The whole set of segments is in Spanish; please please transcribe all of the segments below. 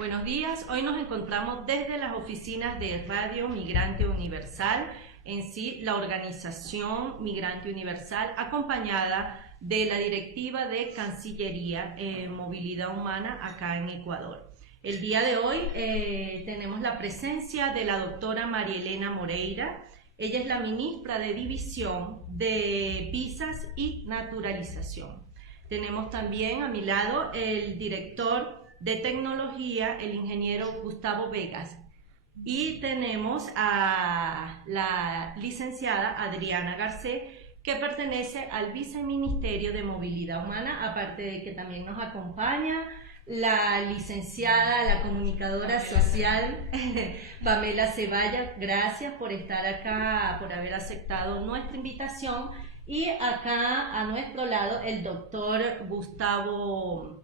Buenos días, hoy nos encontramos desde las oficinas de Radio Migrante Universal, en sí la organización Migrante Universal, acompañada de la directiva de Cancillería Movilidad Humana acá en Ecuador. El día de hoy tenemos la presencia de la doctora María Elena Moreira. Ella es la ministra de División de Visas y Naturalización. Tenemos también a mi lado el director de Tecnología, el ingeniero Gustavo Vegas. Y tenemos a la licenciada Adriana Garcés, que pertenece al Viceministerio de Movilidad Humana, aparte de que también nos acompaña la licenciada, la comunicadora social Pamela Ceballos. Gracias por estar acá, por haber aceptado nuestra invitación. Y acá a nuestro lado el doctor Gustavo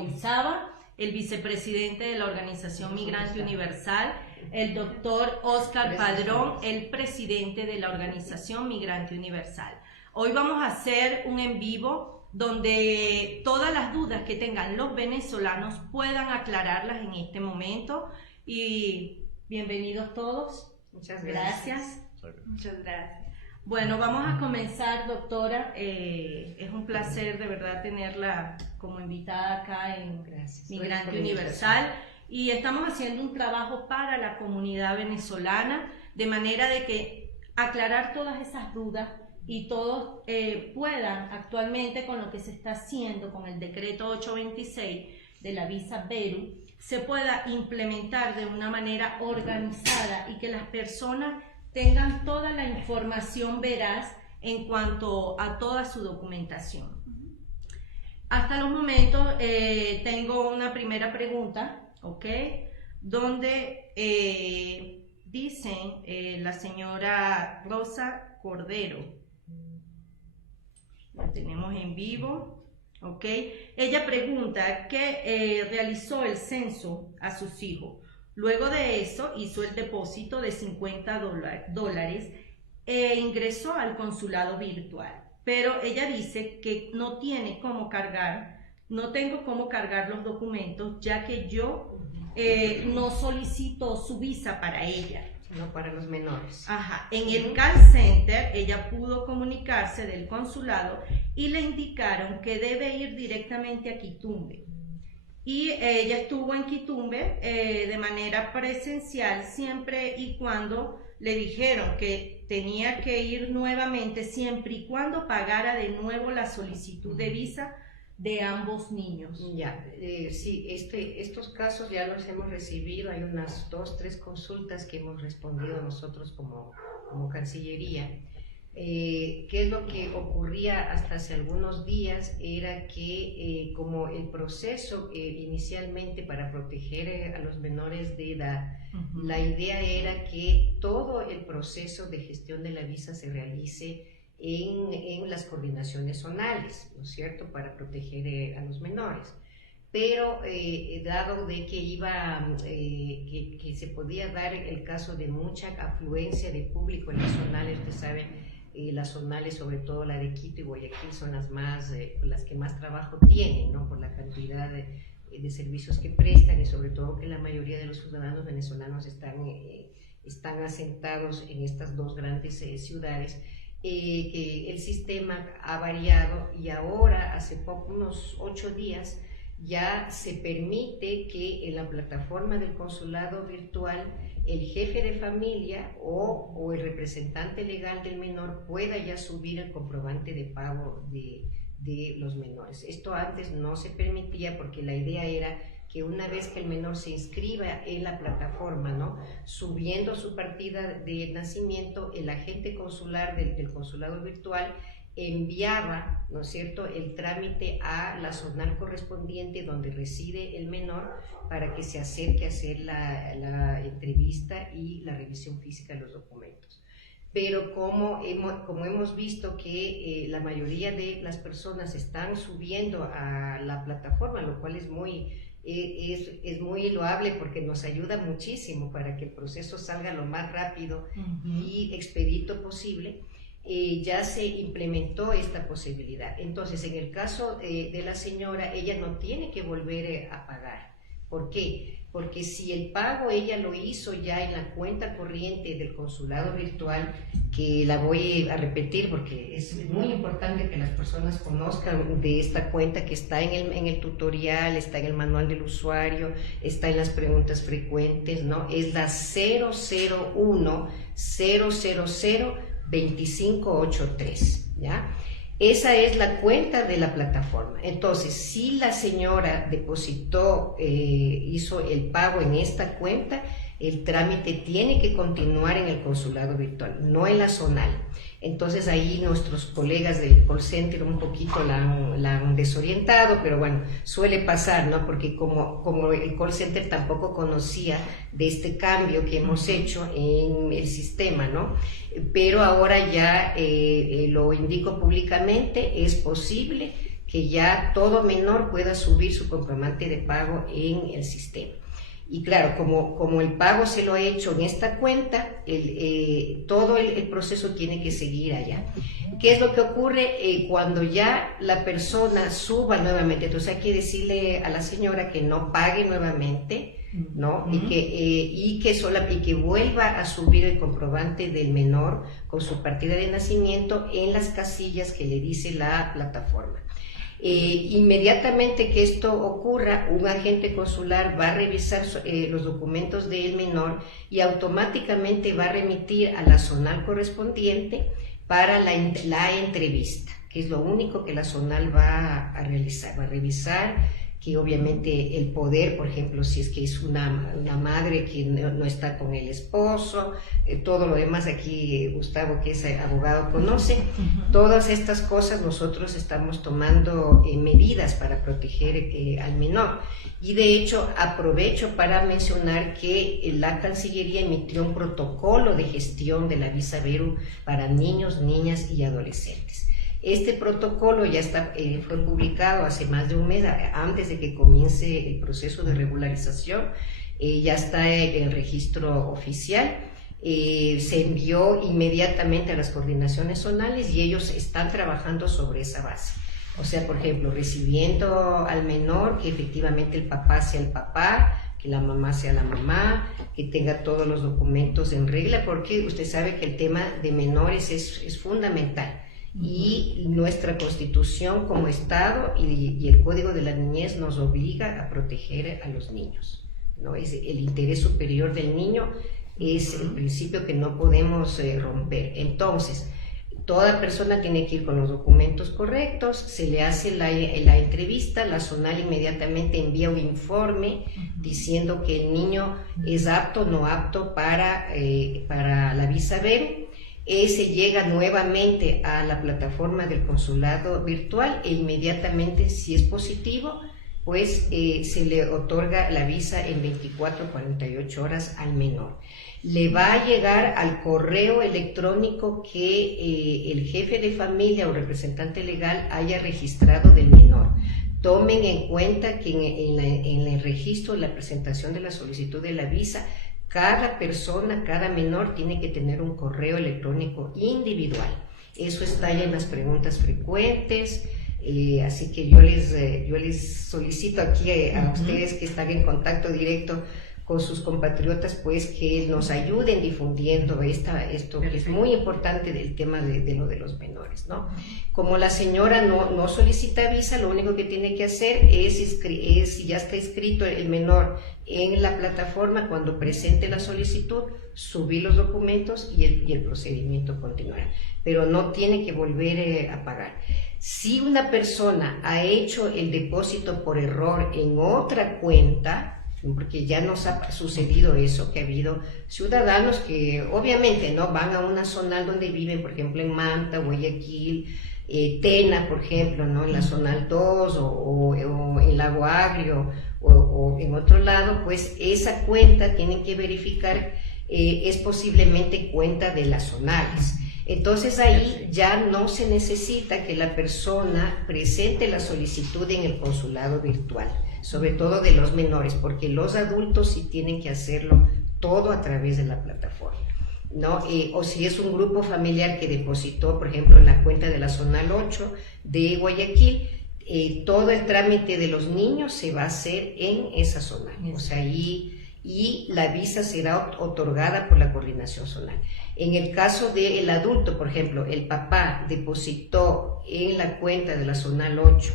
Izaba, el vicepresidente de la Organización Migrante Universal, el doctor Oscar Padrón, el presidente de la Organización Migrante Universal. Hoy vamos a hacer un en vivo donde todas las dudas que tengan los venezolanos puedan aclararlas en este momento. Y bienvenidos todos. Muchas gracias. Muchas gracias. Bueno, vamos a comenzar, doctora. Es un placer de verdad tenerla como invitada acá en Migrante Universal. Y estamos haciendo un trabajo para la comunidad venezolana, de manera de que aclarar todas esas dudas y todos puedan actualmente, con lo que se está haciendo con el decreto 826 de la visa Beru, se pueda implementar de una manera organizada y que las personas tengan toda la información veraz en cuanto a toda su documentación. Hasta los momentos tengo una primera pregunta, ¿ok? Donde dicen la señora Rosa Cordero, la tenemos en vivo, ¿ok? Ella pregunta que realizó el censo a sus hijos. Luego de eso hizo el depósito de $50 e ingresó al consulado virtual. Pero ella dice que no tengo cómo cargar los documentos, ya que yo no solicito su visa para ella. No para los menores. Ajá. En el call center ella pudo comunicarse del consulado y le indicaron que debe ir directamente a Quitumbe. Y ella estuvo en Quitumbe de manera presencial siempre y cuando le dijeron que tenía que ir nuevamente siempre y cuando pagara de nuevo la solicitud de visa de ambos niños. Ya, sí, estos casos ya los hemos recibido, hay unas 2, 3 consultas que hemos respondido nosotros como Cancillería. ¿Qué es lo que ocurría hasta hace algunos días? Era que como el proceso inicialmente para proteger a los menores de edad, la idea era que todo el proceso de gestión de la visa se realice en las coordinaciones zonales, ¿no es cierto?, para proteger a los menores. Pero dado de que que se podía dar el caso de mucha afluencia de público en las zonales, ustedes saben, las zonales, sobre todo la de Quito y Guayaquil, son las que más trabajo tienen, ¿no?, por la cantidad de servicios que prestan, y sobre todo que la mayoría de los ciudadanos venezolanos están asentados en estas dos grandes ciudades. Que el sistema ha variado y ahora, hace poco, unos 8 días, ya se permite que en la plataforma del consulado virtual el jefe de familia o el representante legal del menor pueda ya subir el comprobante de pago de los menores. Esto antes no se permitía porque la idea era que una vez que el menor se inscriba en la plataforma, ¿no?, subiendo su partida de nacimiento, el agente consular del consulado virtual enviaba, ¿no es cierto?, el trámite a la zonal correspondiente donde reside el menor para que se acerque a hacer la entrevista y la revisión física de los documentos. Pero como hemos visto que la mayoría de las personas están subiendo a la plataforma, lo cual es muy loable porque nos ayuda muchísimo para que el proceso salga lo más rápido y expedito posible, ya se implementó esta posibilidad. Entonces, en el caso de la señora, ella no tiene que volver a pagar. ¿Por qué? Porque si el pago ella lo hizo ya en la cuenta corriente del consulado virtual, que la voy a repetir porque es muy importante que las personas conozcan de esta cuenta que está en el tutorial, está en el manual del usuario, está en las preguntas frecuentes, ¿no? Es la 001 000 2583, ¿ya? Esa es la cuenta de la plataforma. Entonces, si la señora depositó, hizo el pago en esta cuenta, el trámite tiene que continuar en el consulado virtual, no en la zonal. Entonces ahí nuestros colegas del call center un poquito la han desorientado, pero bueno, suele pasar, ¿no? Porque como el call center tampoco conocía de este cambio que hemos hecho en el sistema, ¿no? Pero ahora ya lo indico públicamente, es posible que ya todo menor pueda subir su comprobante de pago en el sistema. Y claro, como el pago se lo ha hecho en esta cuenta, todo el proceso tiene que seguir allá. ¿Qué es lo que ocurre cuando ya la persona suba nuevamente? Entonces hay que decirle a la señora que no pague nuevamente, ¿no? Y que vuelva a subir el comprobante del menor con su partida de nacimiento en las casillas que le dice la plataforma. Inmediatamente que esto ocurra, un agente consular va a revisar los documentos del menor y automáticamente va a remitir a la zonal correspondiente para la entrevista, que es lo único que la zonal va a realizar, va a revisar que obviamente el poder, por ejemplo, si es que es una madre que no está con el esposo, todo lo demás aquí Gustavo, que es abogado, conoce. Todas estas cosas nosotros estamos tomando medidas para proteger al menor. Y de hecho aprovecho para mencionar que la Cancillería emitió un protocolo de gestión de la visa Beru para niños, niñas y adolescentes. Este protocolo ya fue publicado hace más de un mes, antes de que comience el proceso de regularización, ya está en el registro oficial, se envió inmediatamente a las coordinaciones zonales y ellos están trabajando sobre esa base. O sea, por ejemplo, recibiendo al menor, que efectivamente el papá sea el papá, que la mamá sea la mamá, que tenga todos los documentos en regla, porque usted sabe que el tema de menores es fundamental. Y nuestra Constitución como Estado y el Código de la Niñez nos obliga a proteger a los niños, ¿no? El interés superior del niño es el principio que no podemos romper. Entonces, toda persona tiene que ir con los documentos correctos, se le hace la entrevista, la zonal inmediatamente envía un informe diciendo que el niño es apto o no apto para la visa Beru. Se llega nuevamente a la plataforma del consulado virtual e inmediatamente, si es positivo, pues se le otorga la visa en 24 o 48 horas al menor. Le va a llegar al correo electrónico que el jefe de familia o representante legal haya registrado del menor. Tomen en cuenta que en el registro, la presentación de la solicitud de la visa, cada persona, cada menor tiene que tener un correo electrónico individual. Eso está ya en las preguntas frecuentes, así que yo les solicito aquí a ustedes que están en contacto directo con sus compatriotas, pues que nos ayuden difundiendo esto que es muy importante del tema de lo de los menores, ¿no? Como la señora no solicita visa, lo único que tiene que hacer es si ya está inscrito el menor en la plataforma, cuando presente la solicitud, subir los documentos y el procedimiento continuará, pero no tiene que volver a pagar. Si una persona ha hecho el depósito por error en otra cuenta, porque ya nos ha sucedido eso, que ha habido ciudadanos que obviamente no van a una zona donde viven, por ejemplo en Manta, Guayaquil, Tena, por ejemplo, ¿no? En la zonal 2 o en Lago Agrio o en otro lado, pues esa cuenta tienen que verificar, es posiblemente cuenta de las zonales. Entonces ahí ya no se necesita que la persona presente la solicitud en el consulado virtual, sobre todo de los menores, porque los adultos sí tienen que hacerlo todo a través de la plataforma, ¿no? O si es un grupo familiar que depositó, por ejemplo, en la cuenta de la zonal 8 de Guayaquil, todo el trámite de los niños se va a hacer en esa zona. O sea, y la visa será otorgada por la coordinación zonal. En el caso del adulto, por ejemplo, el papá depositó en la cuenta de la zonal 8,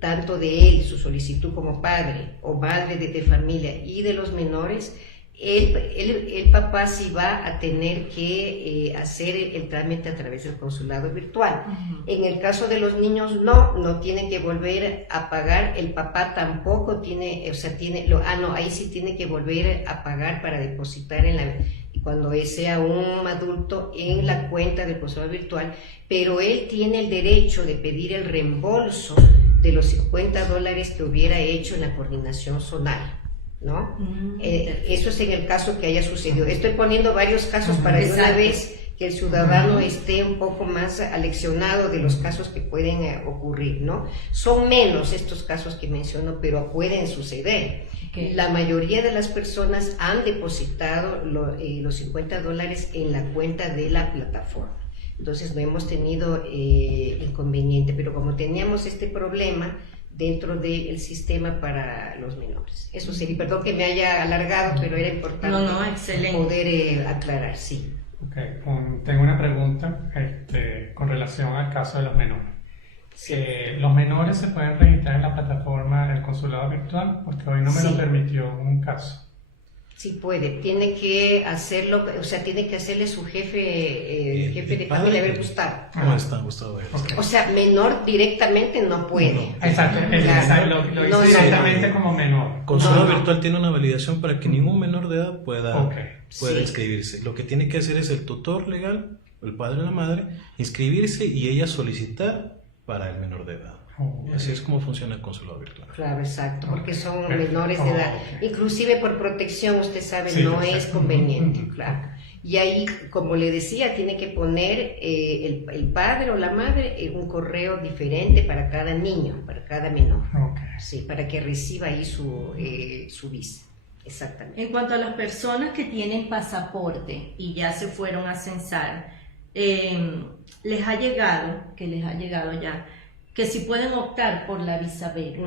tanto de él, su solicitud como padre o madre de familia y de los menores, el papá sí va a tener que hacer el trámite a través del consulado virtual. En el caso de los niños no tiene que volver a pagar, el papá tampoco tiene, o sea, ahí sí tiene que volver a pagar para depositar cuando sea un adulto en la cuenta del consulado virtual, pero él tiene el derecho de pedir el reembolso de los $50 que hubiera hecho en la coordinación zonal, ¿no? Eso es en el caso que haya sucedido. Estoy poniendo varios casos para que una vez que el ciudadano esté un poco más aleccionado de los casos que pueden ocurrir, ¿no? Son menos estos casos que menciono, pero pueden suceder. La mayoría de las personas han depositado los $50 en la cuenta de la plataforma. Entonces no hemos tenido inconveniente, pero como teníamos este problema dentro del sistema para los menores. Eso sería, perdón que me haya alargado, pero era importante poder aclarar, sí. Okay. Tengo una pregunta con relación al caso de los menores. Sí. ¿Los menores se pueden registrar en la plataforma del consulado virtual? Porque hoy no me lo permitió un caso. Sí puede, tiene que hacerlo, o sea, tiene que hacerle su jefe de familia, a ver, Gustavo. ¿Cómo está, Gustavo? Okay. O sea, menor directamente no puede. No. Exacto, lo hice directamente como menor. Consulado virtual tiene una validación para que ningún menor de edad pueda inscribirse. Lo que tiene que hacer es el tutor legal, el padre o la madre, inscribirse y ella solicitar para el menor de edad. Así es como funciona el consulado virtual. Claro, exacto, porque son menores de edad. Inclusive por protección, usted sabe, no es conveniente, claro. Y ahí, como le decía, tiene que poner el padre o la madre un correo diferente para cada niño, para cada menor. Sí, para que reciba ahí su visa. Exactamente. En cuanto a las personas que tienen pasaporte y ya se fueron a censar, les ha llegado ya que si pueden optar por la visa B.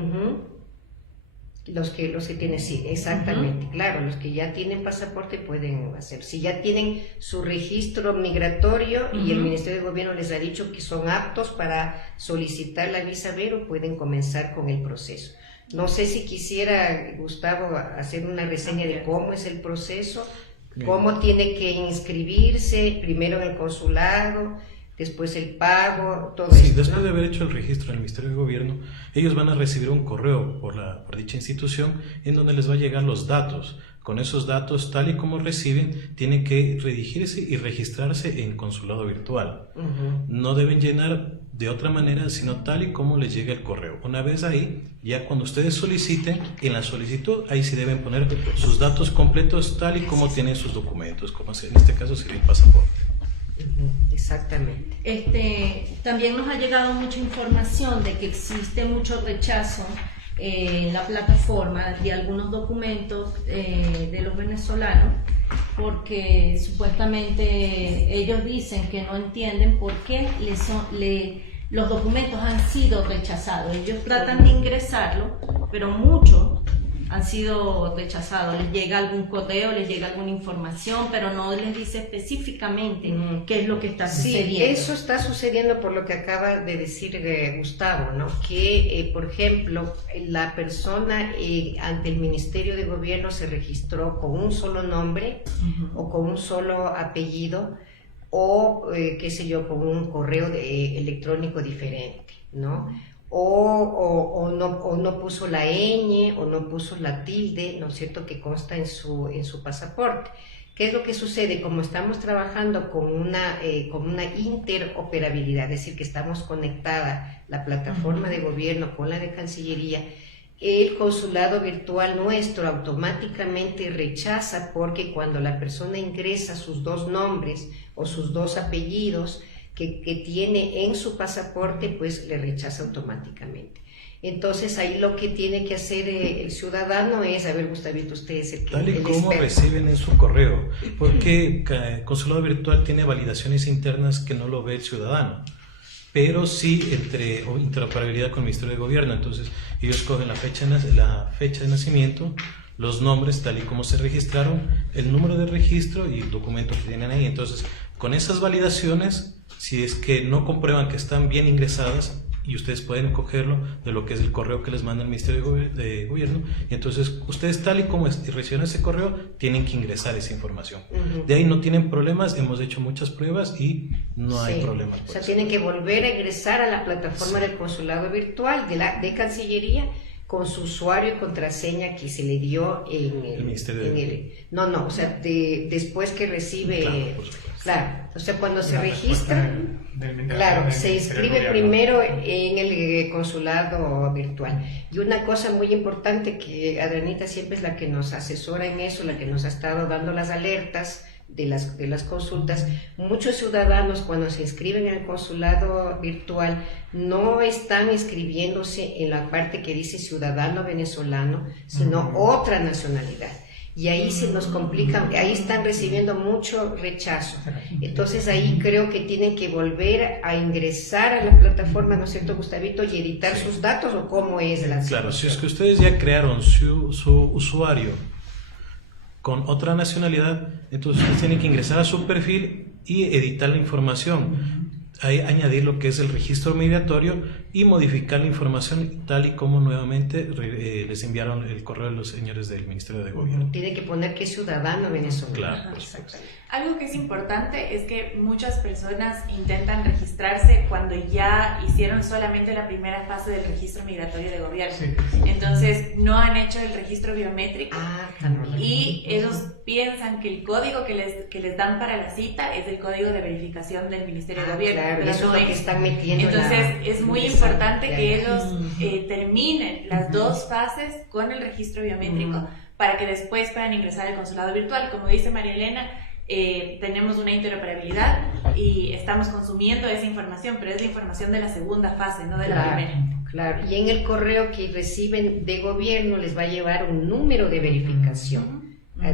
Los que tienen, sí, exactamente, claro, los que ya tienen pasaporte pueden hacer. Si ya tienen su registro migratorio y el Ministerio de Gobierno les ha dicho que son aptos para solicitar la visa B, pueden comenzar con el proceso. No sé si quisiera, Gustavo, hacer una reseña de cómo es el proceso, cómo tiene que inscribirse, primero en el consulado, después el pago, todo eso. Después de haber hecho el registro en el Ministerio de Gobierno, ellos van a recibir un correo por dicha institución en donde les va a llegar los datos. Con esos datos, tal y como reciben, tienen que redigirse y registrarse en consulado virtual. No deben llenar de otra manera, sino tal y como les llega el correo. Una vez ahí, ya cuando ustedes soliciten, en la solicitud, ahí sí deben poner sus datos completos tal y como tienen sus documentos, como en este caso sería el pasaporte. Exactamente. También nos ha llegado mucha información de que existe mucho rechazo en la plataforma de algunos documentos de los venezolanos, porque supuestamente ellos dicen que no entienden por qué los documentos han sido rechazados. Ellos tratan de ingresarlo, pero muchos han sido rechazados. Les llega algún correo, les llega alguna información, pero no les dice específicamente qué es lo que está sucediendo. Sí, eso está sucediendo por lo que acaba de decir Gustavo, ¿no? Que, por ejemplo, la persona ante el Ministerio de Gobierno se registró con un solo nombre o con un solo apellido o, qué sé yo, con un correo electrónico diferente, ¿no? O no puso la ñ o no puso la tilde, ¿no es cierto?, que consta en su pasaporte. ¿Qué es lo que sucede? Como estamos trabajando con una interoperabilidad, es decir, que estamos conectada la plataforma de gobierno con la de Cancillería, el consulado virtual nuestro automáticamente rechaza, porque cuando la persona ingresa sus dos nombres o sus dos apellidos que tiene en su pasaporte, pues le rechaza automáticamente. Entonces ahí lo que tiene que hacer el ciudadano es, a ver, Gustavito, usted es el que... Tal y como reciben en su correo, porque el consulado virtual tiene validaciones internas que no lo ve el ciudadano. pero sí interoperabilidad con el Ministerio de Gobierno. Entonces ellos cogen la fecha de nacimiento, los nombres tal y como se registraron, el número de registro y el documento que tienen ahí. Entonces, con esas validaciones, si es que no comprueban que están bien ingresadas, y ustedes pueden cogerlo de lo que es el correo que les manda el Ministerio de Gobierno, y entonces ustedes tal y como reciben ese correo tienen que ingresar esa información. De ahí no tienen problemas, hemos hecho muchas pruebas y no hay problemas. O sea, tienen que volver a ingresar a la plataforma del consulado virtual de Cancillería con su usuario y contraseña que se le dio en el Ministerio o sea, después que recibe... Claro, o sea, cuando se registra, se inscribe primero en el consulado virtual. Y una cosa muy importante que Adrianita siempre es la que nos asesora en eso, la que nos ha estado dando las alertas de las consultas. Muchos ciudadanos cuando se inscriben en el consulado virtual no están inscribiéndose en la parte que dice ciudadano venezolano, sino otra nacionalidad. Y ahí se nos complica, ahí están recibiendo mucho rechazo. Entonces ahí creo que tienen que volver a ingresar a la plataforma, ¿no es cierto, Gustavito? Y editar sus datos, ¿o cómo es la situación? Claro, si es que ustedes ya crearon su usuario con otra nacionalidad, entonces ustedes tienen que ingresar a su perfil y editar la información. Ahí añadir lo que es el registro migratorio y modificar la información tal y como nuevamente les enviaron el correo de los señores del Ministerio de Gobierno. Tiene que poner que es ciudadano venezolano. Claro. Algo que es importante es que muchas personas intentan registrarse cuando ya hicieron solamente la primera fase del registro migratorio de gobierno. Sí. Entonces no han hecho el registro biométrico y ellos piensan que el código que les dan para la cita es el código de verificación del Ministerio de Gobierno. Claro, pero eso es lo que están metiendo. Entonces es muy importante que ellos terminen las dos fases con el registro biométrico para que después puedan ingresar al consulado virtual. Como dice María Elena, tenemos una interoperabilidad y estamos consumiendo esa información, pero es la información de la segunda fase, no de la primera. Claro, y en el correo que reciben de gobierno les va a llevar un número de verificación.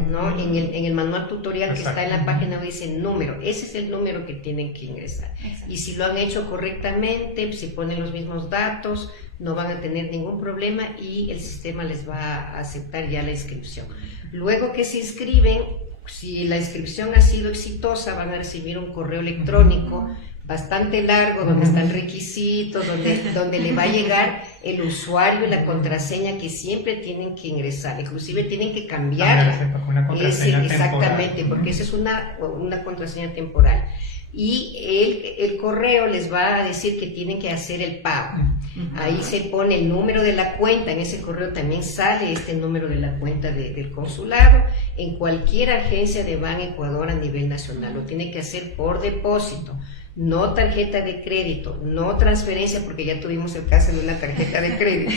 ¿No? En el manual tutorial que está en la página dice número, ese es el número que tienen que ingresar. Y si lo han hecho correctamente, si ponen los mismos datos, no van a tener ningún problema y el sistema les va a aceptar ya la inscripción. Luego que se inscriben, si la inscripción ha sido exitosa, van a recibir un correo electrónico bastante largo, donde están requisitos, donde le va a llegar el usuario y la contraseña que siempre tienen que ingresar, inclusive tienen que cambiarla. Exactamente, porque esa es una contraseña temporal. Y el correo les va a decir que tienen que hacer el pago. Ahí se pone el número de la cuenta, en ese correo también sale este número de la cuenta del consulado, en cualquier agencia de Ban Ecuador a nivel nacional. Lo tiene que hacer por depósito. No tarjeta de crédito, no transferencia, porque ya tuvimos el caso de una tarjeta de crédito.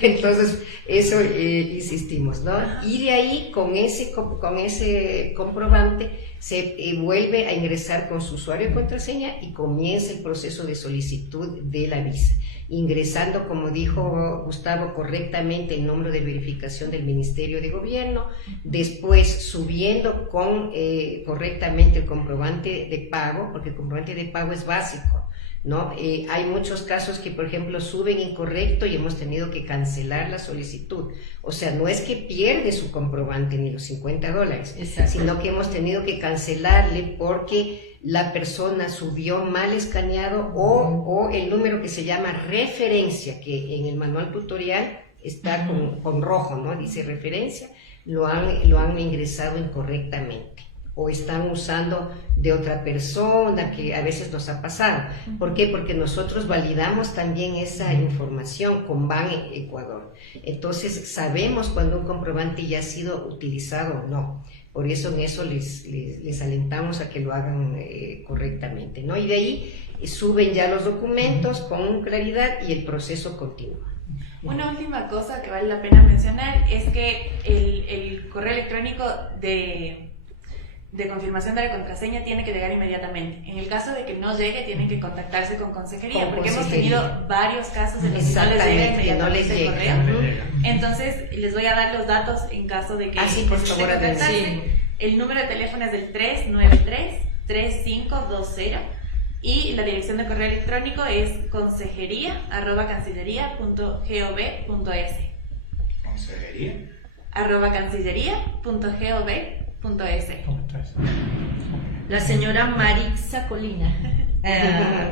Entonces, eso insistimos, ¿no? Y de ahí, con ese comprobante, se vuelve a ingresar con su usuario y contraseña y comienza el proceso de solicitud de la visa. Ingresando, como dijo Gustavo, correctamente el número de verificación del Ministerio de Gobierno, después subiendo correctamente el comprobante de pago, porque el comprobante de pago es básico, ¿no? Hay muchos casos que, por ejemplo, suben incorrecto y hemos tenido que cancelar la solicitud. O sea, no es que pierde su comprobante ni los $50, sino que hemos tenido que cancelarle porque la persona subió mal escaneado o el número que se llama referencia, que en el manual tutorial está con rojo, ¿no? Dice referencia, lo han ingresado incorrectamente o están usando de otra persona, que a veces nos ha pasado. ¿Por qué? Porque nosotros validamos también esa información con Ban Ecuador. Entonces sabemos cuando un comprobante ya ha sido utilizado o no. Por eso en eso les alentamos a que lo hagan correctamente, ¿no? Y de ahí suben ya los documentos con claridad y el proceso continúa. Una última cosa que vale la pena mencionar es que el correo electrónico de confirmación de la contraseña tiene que llegar inmediatamente. En el caso de que no llegue, tienen que contactarse con consejería, porque hemos tenido varios casos en los que no les llega inmediatamente el correo. Entonces, les voy a dar los datos en caso de que por favor, El número de teléfono es del 393-3520 Y la dirección de correo electrónico es consejería@cancillería.gov.es. ¿Consejería? @cancillería.gov.es. La señora Marixa Colina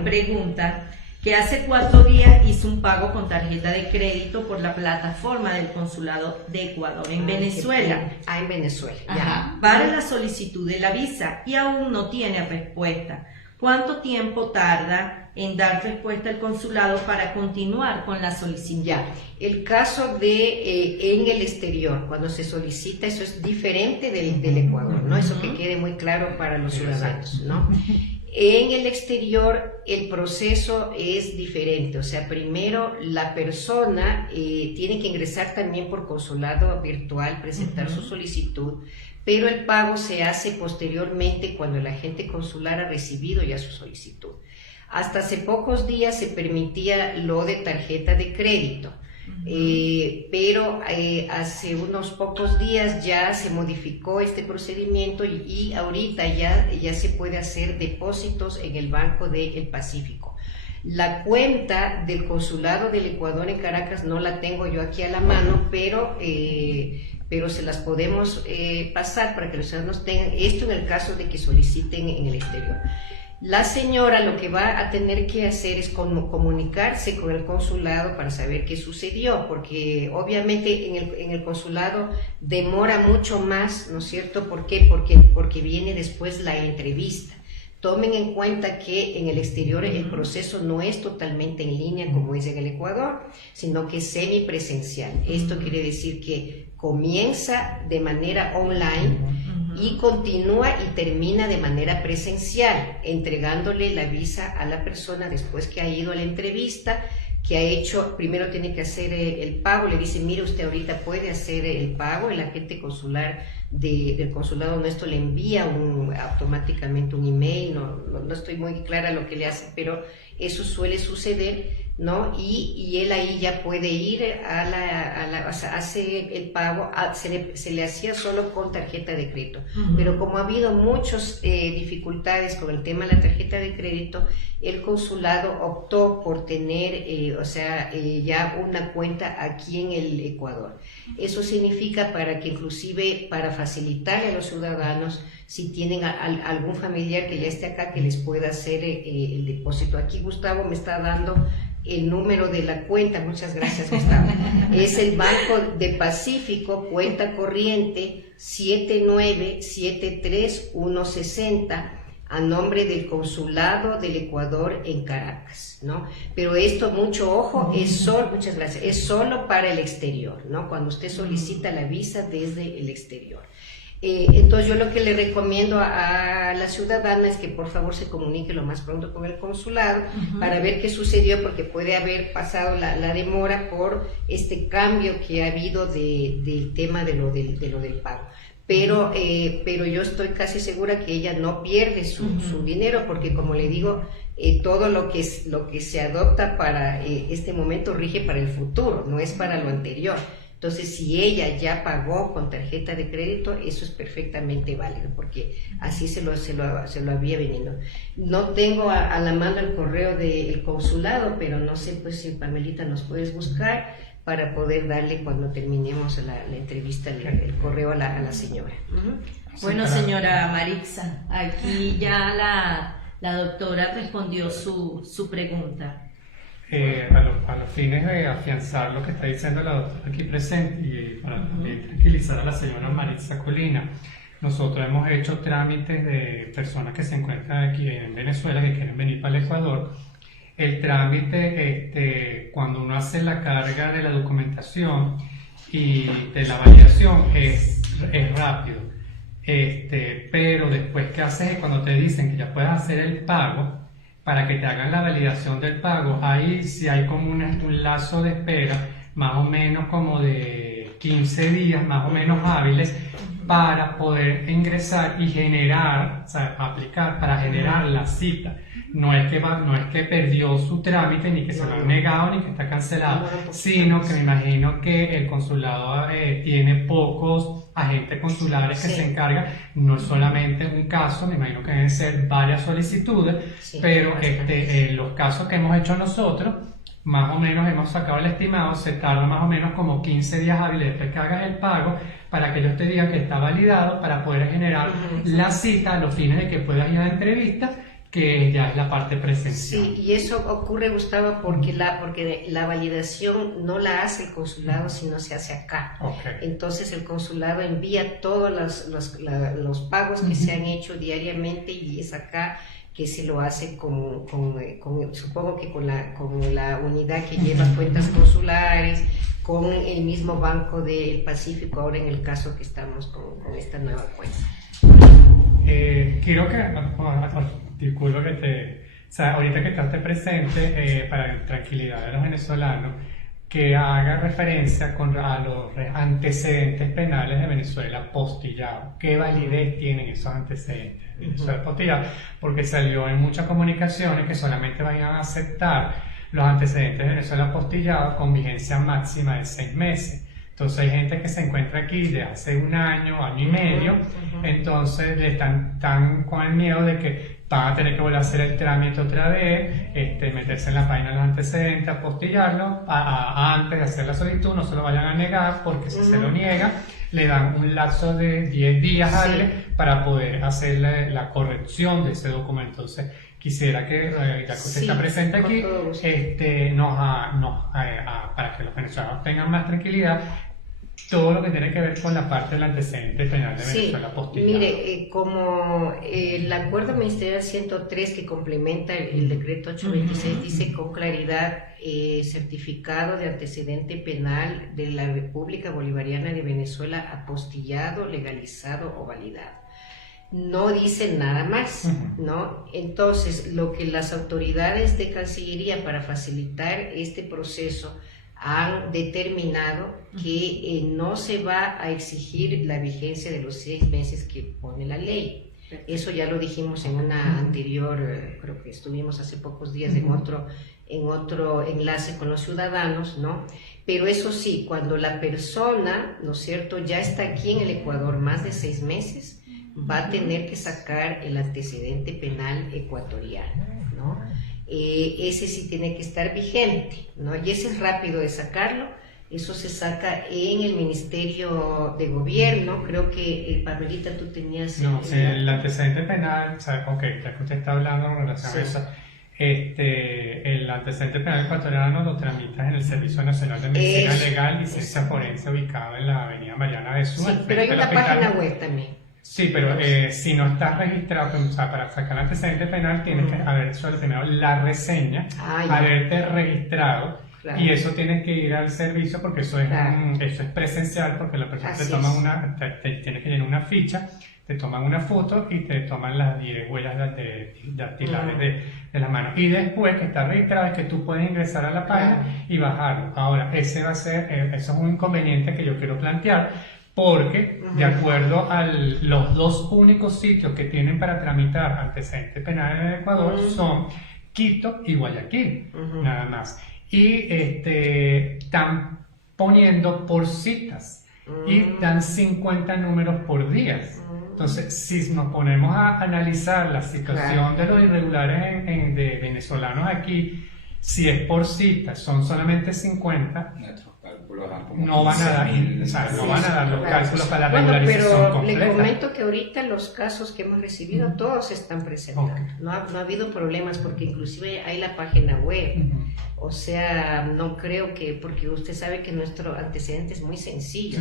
pregunta que hace 4 días hizo un pago con tarjeta de crédito por la plataforma del Consulado de Ecuador en Venezuela. En Venezuela, Ajá, ya. para la solicitud de la visa y aún no tiene respuesta. ¿Cuánto tiempo tarda en dar respuesta el consulado para continuar con la solicitud? Ya, el caso de en el exterior, cuando se solicita, eso es diferente del Ecuador, ¿no? Eso que quede muy claro para los ciudadanos, ¿no? En el exterior el proceso es diferente, o sea, primero la persona tiene que ingresar también por consulado virtual, presentar su solicitud, pero el pago se hace posteriormente cuando el agente consular ha recibido ya su solicitud. Hasta hace pocos días se permitía lo de tarjeta de crédito, pero hace unos pocos días ya se modificó este procedimiento y ahorita ya se puede hacer depósitos en el Banco del Pacífico. La cuenta del Consulado del Ecuador en Caracas no la tengo yo aquí a la mano, pero se las podemos pasar para que los ciudadanos tengan esto en el caso de que soliciten en el exterior. La señora lo que va a tener que hacer es comunicarse con el consulado para saber qué sucedió, porque obviamente en el consulado demora mucho más, ¿no es cierto? ¿Por qué? Porque viene después la entrevista. Tomen en cuenta que en el exterior el proceso no es totalmente en línea como es en el Ecuador, sino que es semipresencial. Esto quiere decir que comienza de manera online y continúa y termina de manera presencial, entregándole la visa a la persona después que ha ido a la entrevista, que ha hecho, primero tiene que hacer el pago, le dice, mire, usted ahorita puede hacer el pago, el agente consular del consulado nuestro le envía automáticamente un email, no estoy muy clara lo que le hace, pero eso suele suceder, ¿no? Y él ahí ya puede ir o sea, hace el pago, se le hacía solo con tarjeta de crédito, pero como ha habido muchas dificultades con el tema de la tarjeta de crédito, el consulado optó por tener, ya una cuenta aquí en el Ecuador. Eso significa que inclusive para facilitarle a los ciudadanos, si tienen algún familiar que ya esté acá, que les pueda hacer el depósito. Aquí Gustavo me está dando el número de la cuenta, muchas gracias Gustavo, es el Banco de Pacífico, cuenta corriente 7973160, a nombre del Consulado del Ecuador en Caracas, ¿no? Pero esto, mucho ojo, muchas gracias, es solo para el exterior, ¿no? Cuando usted solicita la visa desde el exterior. Entonces yo lo que le recomiendo a la ciudadana es que por favor se comunique lo más pronto con el consulado para ver qué sucedió, porque puede haber pasado la demora por este cambio que ha habido del tema de lo del pago. Pero yo estoy casi segura que ella no pierde su dinero, porque como le digo, todo lo que se adopta para este momento rige para el futuro, no es para lo anterior. Entonces, si ella ya pagó con tarjeta de crédito, eso es perfectamente válido, porque así se lo había venido. No tengo a la mano el correo del consulado, pero no sé pues si Pamelita nos puedes buscar para poder darle cuando terminemos la entrevista el correo a la señora. Bueno, señora Marixa, aquí ya la doctora respondió su pregunta. A los fines de afianzar lo que está diciendo la doctora aquí presente y para también tranquilizar a la señora Marixa Colina, nosotros hemos hecho trámites de personas que se encuentran aquí en Venezuela que quieren venir para el Ecuador. El trámite, cuando uno hace la carga de la documentación y de la validación es rápido, pero después que haces, cuando te dicen que ya puedes hacer el pago, para que te hagan la validación del pago, ahí sí hay como un lazo de espera, más o menos como de 15 días, más o menos hábiles, para poder ingresar y generar, o sea, aplicar para generar la cita. no es que perdió su trámite, ni que se lo han negado, ni que está cancelado, sino que me imagino que el consulado tiene pocos agentes consulares que se encargan, no es solamente un caso, me imagino que deben ser varias solicitudes, pero los casos que hemos hecho nosotros, más o menos hemos sacado el estimado, se tarda más o menos como 15 días hábiles después que hagas el pago para que ellos te digan que está validado para poder generar la cita a los fines de que puedas ir a la entrevista, que ya es la parte presencial. Sí, y eso ocurre, Gustavo, porque la validación no la hace el consulado, sino se hace acá. Entonces el consulado envía todos los pagos que se han hecho diariamente y es acá que se lo hace supongo que con la unidad que lleva cuentas consulares, con el mismo Banco del Pacífico, ahora en el caso que estamos con esta nueva cuenta. Quiero que, disculpa que ahorita que estás presente, para tranquilidad de los venezolanos, que haga referencia a los antecedentes penales de Venezuela apostillados. ¿Qué validez tienen esos antecedentes de Venezuela apostillados? Porque salió en muchas comunicaciones que solamente vayan a aceptar los antecedentes de Venezuela apostillados con vigencia máxima de 6 meses. Entonces hay gente que se encuentra aquí de hace un año y medio, entonces están con el miedo de que van a tener que volver a hacer el trámite otra vez, meterse en la página de los antecedentes, apostillarlo, antes de hacer la solicitud, no se lo vayan a negar, porque si se lo niegan, le dan un lapso de 10 días hábiles para poder hacer la corrección de ese documento. Entonces, quisiera que, ya que usted está presente aquí, para que los venezolanos tengan más tranquilidad, todo lo que tiene que ver con la parte del antecedente penal de Venezuela apostillado. Mire, como el acuerdo ministerial 103 que complementa el decreto 826 dice con claridad certificado de antecedente penal de la República Bolivariana de Venezuela apostillado, legalizado o validado. No dice nada más, ¿no? Entonces, lo que las autoridades de Cancillería para facilitar este proceso han determinado que no se va a exigir la vigencia de los 6 meses que pone la ley. Eso ya lo dijimos en una anterior, creo que estuvimos hace pocos días en otro enlace con los ciudadanos, ¿no? Pero eso sí, cuando la persona, ¿no es cierto?, ya está aquí en el Ecuador más de 6 meses, va a tener que sacar el antecedente penal ecuatoriano, ¿no? Ese sí tiene que estar vigente, ¿no? Y ese es rápido de sacarlo. Eso se saca en el Ministerio de Gobierno. Creo que, Pamelita, tú tenías... No, el antecedente penal, ya que usted está hablando en relación a eso, el antecedente penal ecuatoriano lo tramitas en el Servicio Nacional de Medicina Legal, licencia forense, ubicado en la avenida Mariana de Sur. Sí, pero hay una página web también. Sí, pero si no estás registrado, o sea, para sacar el antecedente penal tienes que haber hecho primero la reseña, haberte registrado, y eso tienes que ir al servicio porque eso es presencial, porque la persona te toma tienes que llenar una ficha, te toman una foto y te toman las 10 huellas dactilares de las manos. Y después que está registrado es que tú puedes ingresar a la página y bajarlo. Ahora, eso es un inconveniente que yo quiero plantear, porque de acuerdo a los 2 únicos sitios que tienen para tramitar antecedentes penales en el Ecuador son Quito y Guayaquil, nada más. Y están poniendo por citas y dan 50 números por día. Entonces, si nos ponemos a analizar la situación de los irregulares de venezolanos aquí, si es por cita, son solamente 50, no van a dar los cálculos para la regularización completa. Le comento que ahorita los casos que hemos recibido todos están presentando. No ha habido problemas porque inclusive hay la página web. O sea, no creo que, porque usted sabe que nuestro antecedente es muy sencillo.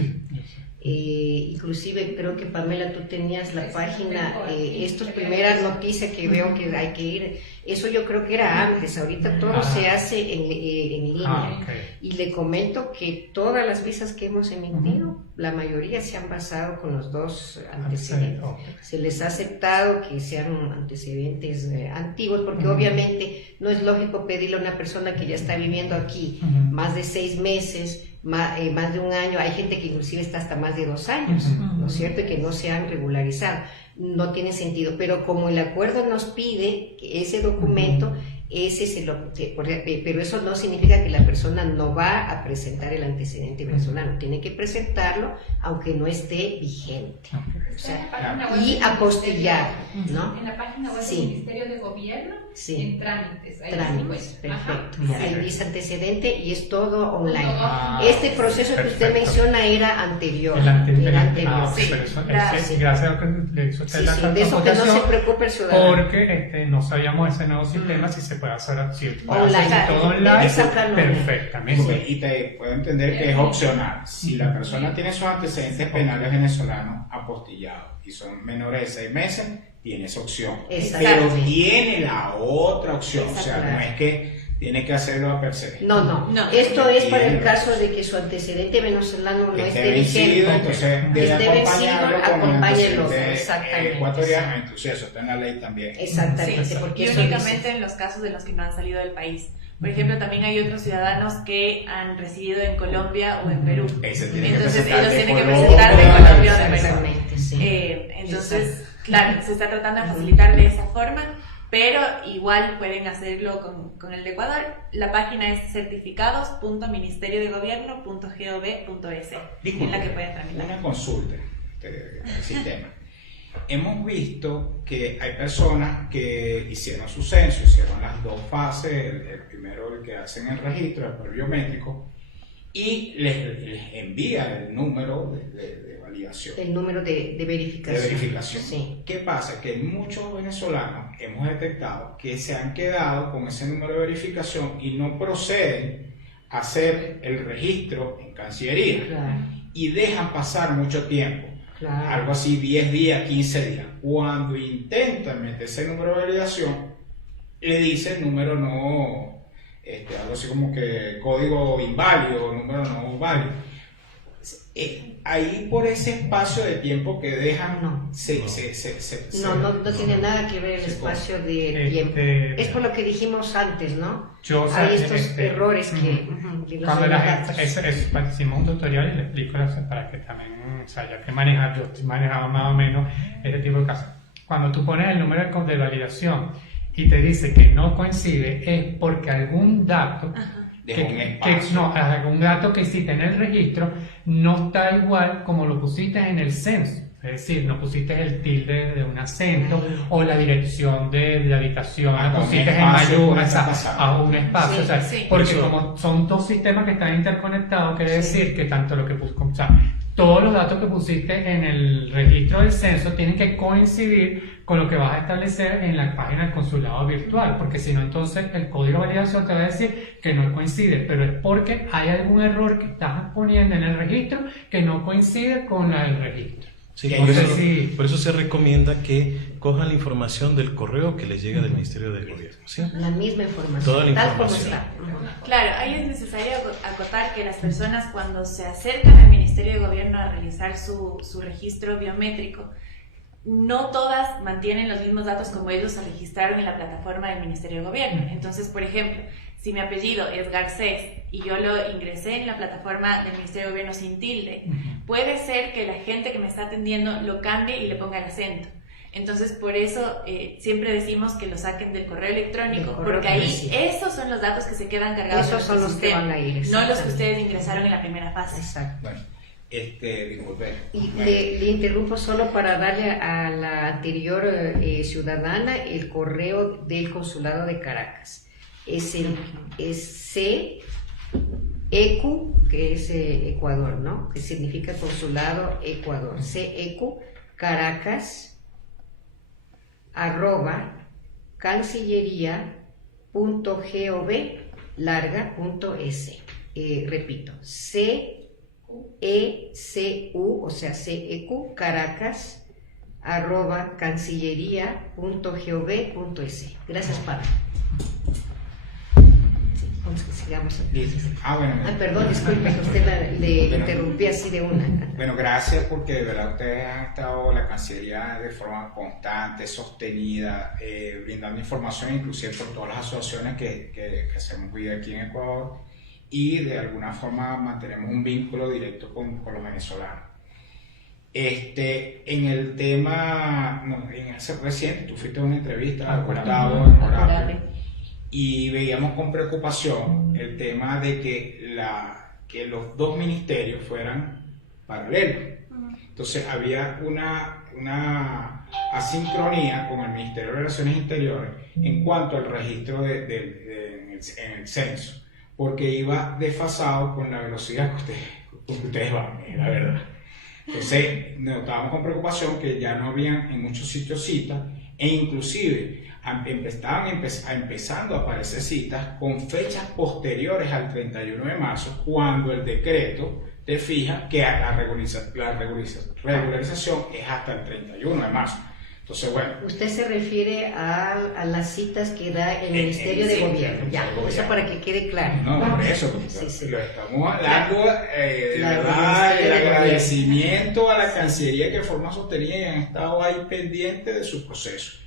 Inclusive creo que, Pamela, tú tenías la página, esto es primera noticia que veo que hay que ir. Eso yo creo que era antes, ahorita todo se hace en línea. Y le comento que todas las visas que hemos emitido, la mayoría se han basado con los 2 antecedentes. Se les ha aceptado que sean antecedentes antiguos, porque obviamente no es lógico pedirle a una persona que ya está viviendo aquí más de 6 meses, más de un año. Hay gente que inclusive está hasta más de 2 años, ¿no es cierto?, y que no se han regularizado. no tiene sentido. Pero como el acuerdo nos pide que ese documento, ese se lo, pero eso no significa que la persona no va a presentar el antecedente venezolano, tiene que presentarlo aunque no esté vigente. O sea, y apostillar, ¿no? En la página web Sí. del Ministerio de Gobierno, Sí. en trámites. Ahí Trámites, se encuentra. perfecto. Ajá. Ahí dice antecedente y es todo online. Ah, Este proceso que usted perfecto. menciona era anterior. El anterior. Era anterior. Ah, Sí, pero eso, gracias. gracias a lo que le hizo usted Sí, la sí, de eso que no se acotación, preocupe el ciudadano. porque no sabíamos ese nuevo sistema, si se puede hacer así, Online. todo Debe online, sacarlo online. perfectamente. Y te puedo entender que es opcional. Si la persona tiene sus antecedentes penales venezolanos apostillados y son menores de 6 meses, tiene esa opción. Exacto. Pero tiene la otra opción. O sea, Exacto. no es que tiene que hacerlo a per se. No, no, No. esto es para el Tiene caso de que su antecedente venezolano no Esté esté vencido, vigente. entonces Que debe esté vencido, acompañarlo con el acompáñelo. antecedente Exactamente. ecuatoriano. Inclusive eso está en la ley también. Exactamente, Sí, porque y eso únicamente dice. en los casos en los que no han salido del país. Por ejemplo, también hay otros ciudadanos que han residido en Colombia o en Perú. Ese tiene que Entonces presentar ellos de tienen que Colombia, presentar de Colombia o de Perú. Exactamente, sí. Entonces, claro, se está tratando de facilitar de esa forma, pero igual pueden hacerlo con el de Ecuador. La página es certificados.ministeriodegobierno.gov.es, en la que pueden tramitar. Una consulta del sistema. Hemos visto que hay personas que hicieron su censo, hicieron las dos fases, el primero el que hacen el registro, el biométrico, y les envía el número de validación. El número de verificación. De verificación. Sí. ¿Qué pasa? Que muchos venezolanos hemos detectado que se han quedado con ese número de verificación y no proceden a hacer el registro en Cancillería Claro, y dejan pasar mucho tiempo. claro. Algo así 10 días, 15 días. Cuando intentan meter ese número de validación, le dice número no, algo así como que código inválido, número no válido. Ahí por ese espacio de tiempo que dejan, No. No tiene nada que ver el se espacio de tiempo. Es por lo que dijimos antes, ¿no? Yo, o sea, Hay estos errores que... de los cuando la datos. gente, hicimos un tutorial y le explico para que también, o sea, ya que manejar, yo manejaba más o menos este tipo de casos. Cuando tú pones el número de validación y te dice que no coincide, es porque algún dato, Deja un espacio. algún dato que hiciste en el registro no está igual como lo pusiste en el censo. Es decir, no pusiste el tilde de un acento o la dirección de habitación, la Un pusiste en espacio mayúscula, puede estar o sea, pasando. a un espacio. Sí, o sea, sí. porque Eso. como son dos sistemas que están interconectados, quiere Sí. decir que tanto lo que o sea, todos los datos que pusiste en el registro del censo tienen que coincidir con lo que vas a establecer en la página del consulado virtual, porque si no, entonces el código de validación te va a decir que no coincide, pero es porque hay algún error que estás poniendo en el registro que no coincide con el registro. Sí, Que por, yo eso, sí. por eso se recomienda que cojan la información del correo que les llega del Ministerio del Gobierno. ¿Sí? La misma información, Toda la tal como información. está. Ujú. Claro, ahí es necesario acotar que las personas cuando se acercan al Ministerio de Gobierno a realizar su registro biométrico, no todas mantienen los mismos datos como ellos se registraron en la plataforma del Ministerio de Gobierno. Entonces, por ejemplo, si mi apellido es Garcés y yo lo ingresé en la plataforma del Ministerio de Gobierno sin tilde, puede ser que la gente que me está atendiendo lo cambie y le ponga el acento. Entonces, por eso siempre decimos que lo saquen del correo electrónico, Del correo porque ahí sí. esos son los datos que se quedan cargados Esos en son el los que sistema, van a ir, no los que exactamente. ustedes ingresaron en la primera fase. Exacto. Bueno, disculpe. Y Bueno, le interrumpo solo para darle a la anterior ciudadana el correo del Consulado de Caracas. Es CEQ, que es Ecuador, ¿no? Que significa Consulado Ecuador. CEQ Caracas @cancillería.gov.es. Repito, CECU, o sea, CEQ Caracas @cancillería.gov.es. Gracias, Pablo. Sí, vamos que sigamos. listo. Bueno. Perdón, disculpe que usted le Bueno. interrumpí así de una. Bueno, gracias porque de verdad ustedes han estado la Cancillería de forma constante, sostenida, brindando información inclusive por todas las asociaciones que hacemos vida aquí en Ecuador y de alguna forma mantenemos un vínculo directo con los venezolanos. En el tema, no, en ese reciente, tú fuiste a una entrevista al Gustavo Corate. y veíamos con preocupación el tema de que los dos ministerios fueran paralelos. Entonces había una asincronía con el Ministerio de Relaciones Interiores en cuanto al registro en el censo, porque iba desfasado con la velocidad que ustedes van, la verdad. Entonces notábamos con preocupación que ya no habían en muchos sitios citas, e inclusive estaban empezando a aparecer citas con fechas posteriores al 31 de marzo, cuando el decreto te fija que la regularización es hasta el 31 de marzo. Entonces, bueno. Usted se refiere a las citas que da el Ministerio de Gobierno. Ya, eso para que quede claro. No, por eso, Sí. lo estamos hablando, de verdad, el agradecimiento a la Cancillería que de forma sostenida y han estado ahí pendientes de su proceso.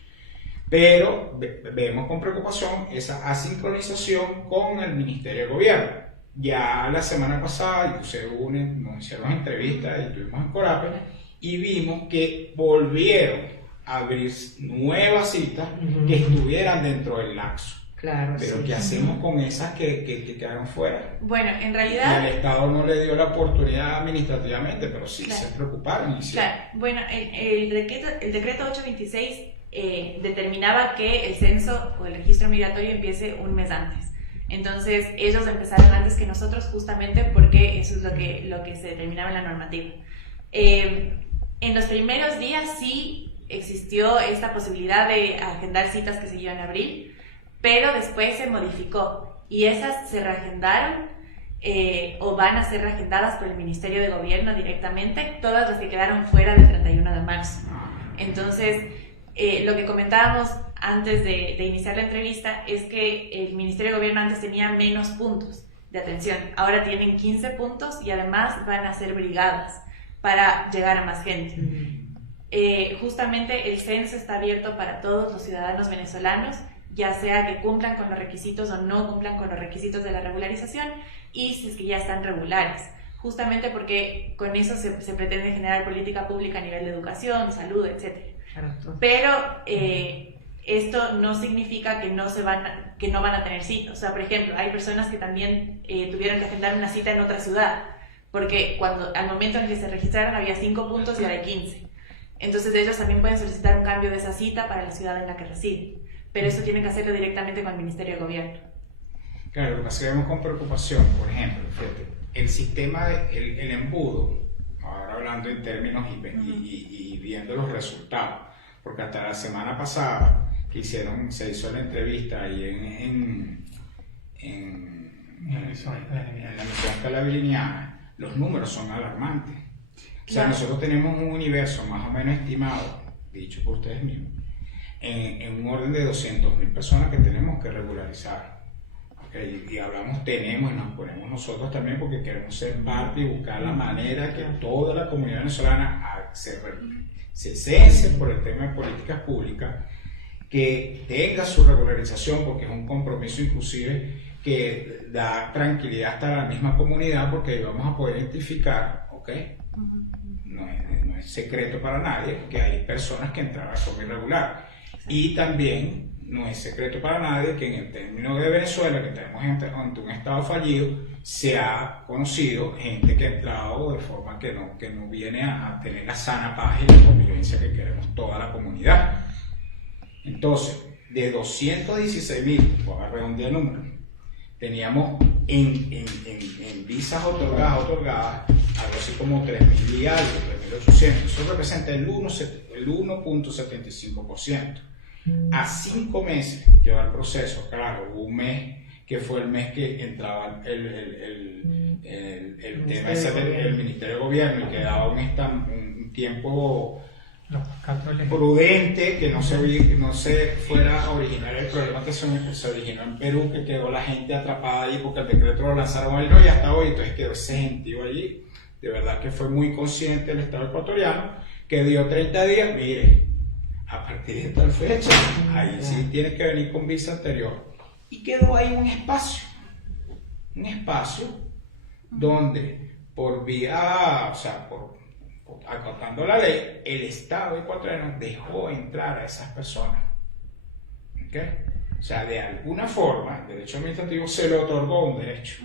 Pero vemos con preocupación esa asincronización con el Ministerio de Gobierno. Ya la semana pasada, nos hicieron entrevistas y estuvimos en Corape y vimos que volvieron a abrir nuevas citas que estuvieran dentro del lapso. Claro. Pero sí. ¿qué hacemos con esas que quedaron fuera? Bueno, en Y realidad... el Estado no le dio la oportunidad administrativamente, pero sí Claro. se preocuparon. Claro, bueno, el decreto 826 determinaba que el censo o el registro migratorio empiece un mes antes. Entonces ellos empezaron antes que nosotros justamente porque eso es lo que se determinaba en la normativa. En los primeros días sí existió esta posibilidad de agendar citas que se iban a abrir, pero después se modificó y esas se reagendaron o van a ser reagendadas por el Ministerio de Gobierno directamente, todas las que quedaron fuera del 31 de marzo. Entonces, lo que comentábamos antes de iniciar la entrevista es que el Ministerio de Gobierno antes tenía menos puntos de atención, ahora tienen 15 puntos y además van a ser brigadas para llegar a más gente. Justamente el censo está abierto para todos los ciudadanos venezolanos, ya sea que cumplan con los requisitos o no cumplan con los requisitos de la regularización, y si es que ya están regulares, justamente porque con eso se pretende generar política pública a nivel de educación, salud, etc. Pero esto no significa que no van a tener cita. O sea, por ejemplo, hay personas que también tuvieron que agendar una cita en otra ciudad, porque al momento en que se registraron había 5 puntos y ahora hay 15. Entonces ellos también pueden solicitar un cambio de esa cita para la ciudad en la que residen, pero eso tienen que hacerlo directamente con el Ministerio de Gobierno. Claro, lo que pasa es que vemos con preocupación, por ejemplo, fíjate, el sistema, el embudo, ahora hablando en términos y viendo los resultados, porque hasta la semana pasada que se hizo la entrevista ahí en la misión calabiliniana, los números son alarmantes. O sea, nosotros tenemos un universo más o menos estimado, dicho por ustedes mismos, en un orden de 200.000 personas que tenemos que regularizar. ¿Okay? Y hablamos tenemos y nos ponemos nosotros también porque queremos ser parte y buscar la manera que toda la comunidad venezolana se cense por el tema de políticas públicas, que tenga su regularización, porque es un compromiso inclusive que da tranquilidad hasta la misma comunidad, porque ahí vamos a poder identificar, ¿ok? No es secreto para nadie que hay personas que entraron de forma irregular. Y también no es secreto para nadie que en el término de Venezuela, que tenemos ante un estado fallido, se ha conocido gente que ha entrado de forma que no viene a tener la sana paz y la convivencia que queremos toda la comunidad. Entonces, de 216.000, voy a redondear el número, teníamos en visas otorgadas algo así como 3.000 y algo, 3.800. Eso representa el 1.75%. A 5 meses lleva el proceso. Claro, hubo un mes que fue el mes que entraba el tema ese del Ministerio de Gobierno y que daba un tiempo prudente, que no se fuera a originar el problema que se originó en Perú, que quedó la gente atrapada allí porque el decreto lo lanzaron ahí, no, y hasta hoy, entonces quedó ese gentío allí. De verdad que fue muy consciente el Estado ecuatoriano, que dio 30 días, mire, a partir de tal fecha, ahí sí tiene que venir con visa anterior. Y quedó ahí un espacio donde por vía, o sea, por acatando la ley, el Estado ecuatoriano dejó entrar a esas personas. ¿Okay? O sea, de alguna forma, el derecho administrativo se le otorgó un derecho.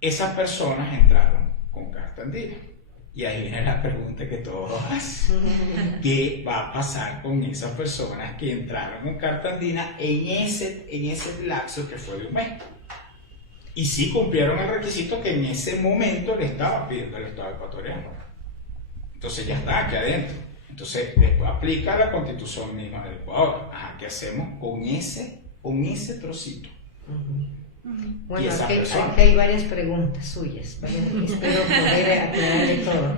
Esas personas entraron con carta andina. Y ahí viene la pregunta que todos hacen. ¿Qué va a pasar con esas personas que entraron con carta andina en ese lapso que fue de un mes? Y sí cumplieron el requisito que en ese momento le estaba pidiendo el Estado ecuatoriano. Entonces ya está aquí adentro. Entonces después aplica la Constitución misma del Ecuador. Ajá, ¿qué hacemos con ese trocito? Bueno, aquí hay varias preguntas suyas. Espero poder aclararle todo.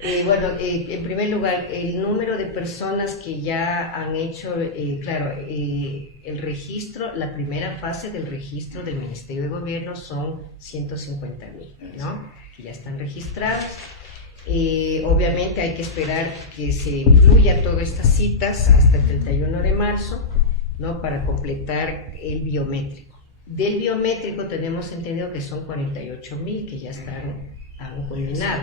En primer lugar, el número de personas que ya han hecho, el registro, la primera fase del registro del Ministerio de Gobierno son 150,000, ¿no? Que ya están registrados. Obviamente hay que esperar que se incluya todas estas citas hasta el 31 de marzo, ¿no? Para completar el biométrico. Del biométrico tenemos entendido que son 48,000 que ya han culminado.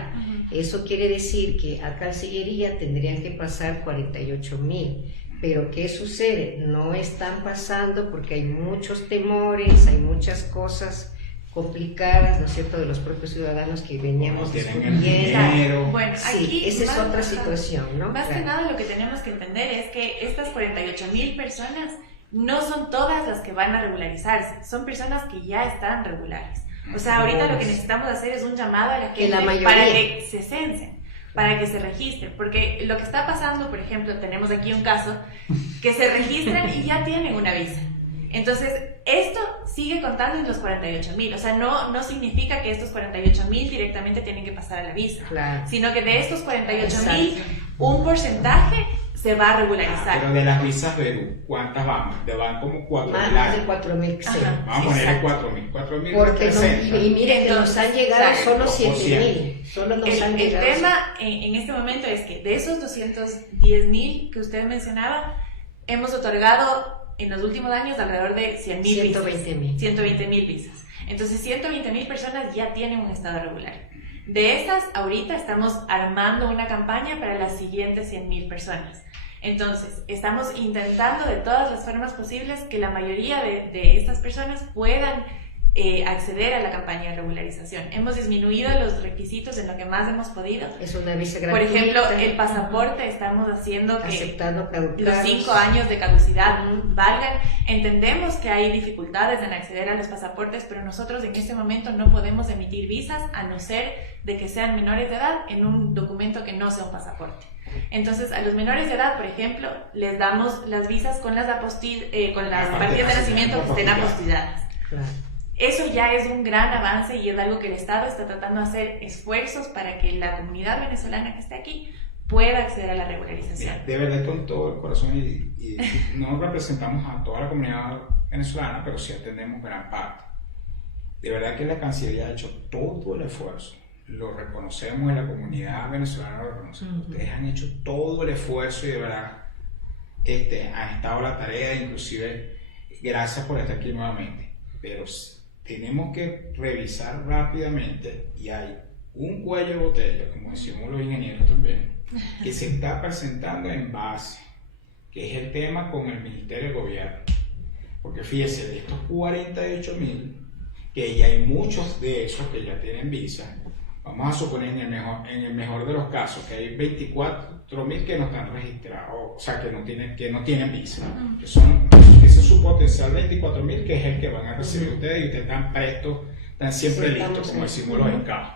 Eso quiere decir que a Cancillería tendrían que pasar 48,000. Pero ¿qué sucede? No están pasando porque hay muchos temores, hay muchas cosas complicadas, ¿no es cierto?, de los propios ciudadanos que veníamos discutiendo. Bueno, sí, aquí esa es otra situación, ¿no? Más que nada lo que tenemos que entender es que estas 48,000 personas no son todas las que van a regularizarse, son personas que ya están regulares. O sea, ahorita lo que necesitamos hacer es un llamado a la gente para que se censen, para que se registren, porque lo que está pasando, por ejemplo, tenemos aquí un caso que se registran y ya tienen una visa. Entonces, esto sigue contando en los 48,000, o sea, no significa que estos 48,000 directamente tienen que pasar a la visa, claro, sino que de estos 48,000, un porcentaje se va a regularizar. Pero de las visas Perú, ¿cuántas van? Van como 4,000. Más de 4,000 que Vamos a ponerle 4,000. 4,000 porque y miren que nos han llegado solo 7,000. Solo nos han llegado. El tema en este momento es que de esos 210,000 que usted mencionaba, hemos otorgado en los últimos años alrededor de 100,000 visas. 120,000 visas. Entonces 120,000 personas ya tienen un estado regular. De estas, ahorita estamos armando una campaña para las siguientes 100,000 personas. Entonces, estamos intentando de todas las formas posibles que la mayoría de estas personas puedan acceder a la campaña de regularización. Hemos disminuido los requisitos en lo que más hemos podido. Es una visa gratuita. Por ejemplo, el pasaporte estamos haciendo que los 5 años de caducidad valgan. Entendemos que hay dificultades en acceder a los pasaportes, pero nosotros en este momento no podemos emitir visas a no ser de que sean menores de edad en un documento que no sea un pasaporte. Entonces, a los menores de edad, por ejemplo, les damos las visas con las partidas de nacimiento que estén apostilladas. Claro. Eso ya es un gran avance y es algo que el Estado está tratando de hacer esfuerzos para que la comunidad venezolana que esté aquí pueda acceder a la regularización. De verdad, con todo el corazón, y no representamos a toda la comunidad venezolana, pero sí atendemos gran parte. De verdad que la Cancillería ha hecho todo el esfuerzo. Lo reconocemos en la comunidad venezolana, lo reconocemos. Ustedes han hecho todo el esfuerzo y de verdad han estado a la tarea, inclusive gracias por estar aquí nuevamente. Pero tenemos que revisar rápidamente y hay un cuello de botella, como decimos los ingenieros también, que se está presentando en base, que es el tema con el Ministerio de Gobierno. Porque fíjense, de estos 48,000, que ya hay muchos de esos que ya tienen visa, vamos a suponer en el mejor de los casos que hay 24,000 que no están registrados, o sea, que no tienen visa. Ese es su potencial 24,000, que es el que van a recibir ustedes, y ustedes están prestos, están siempre listos, como decimos los encajos.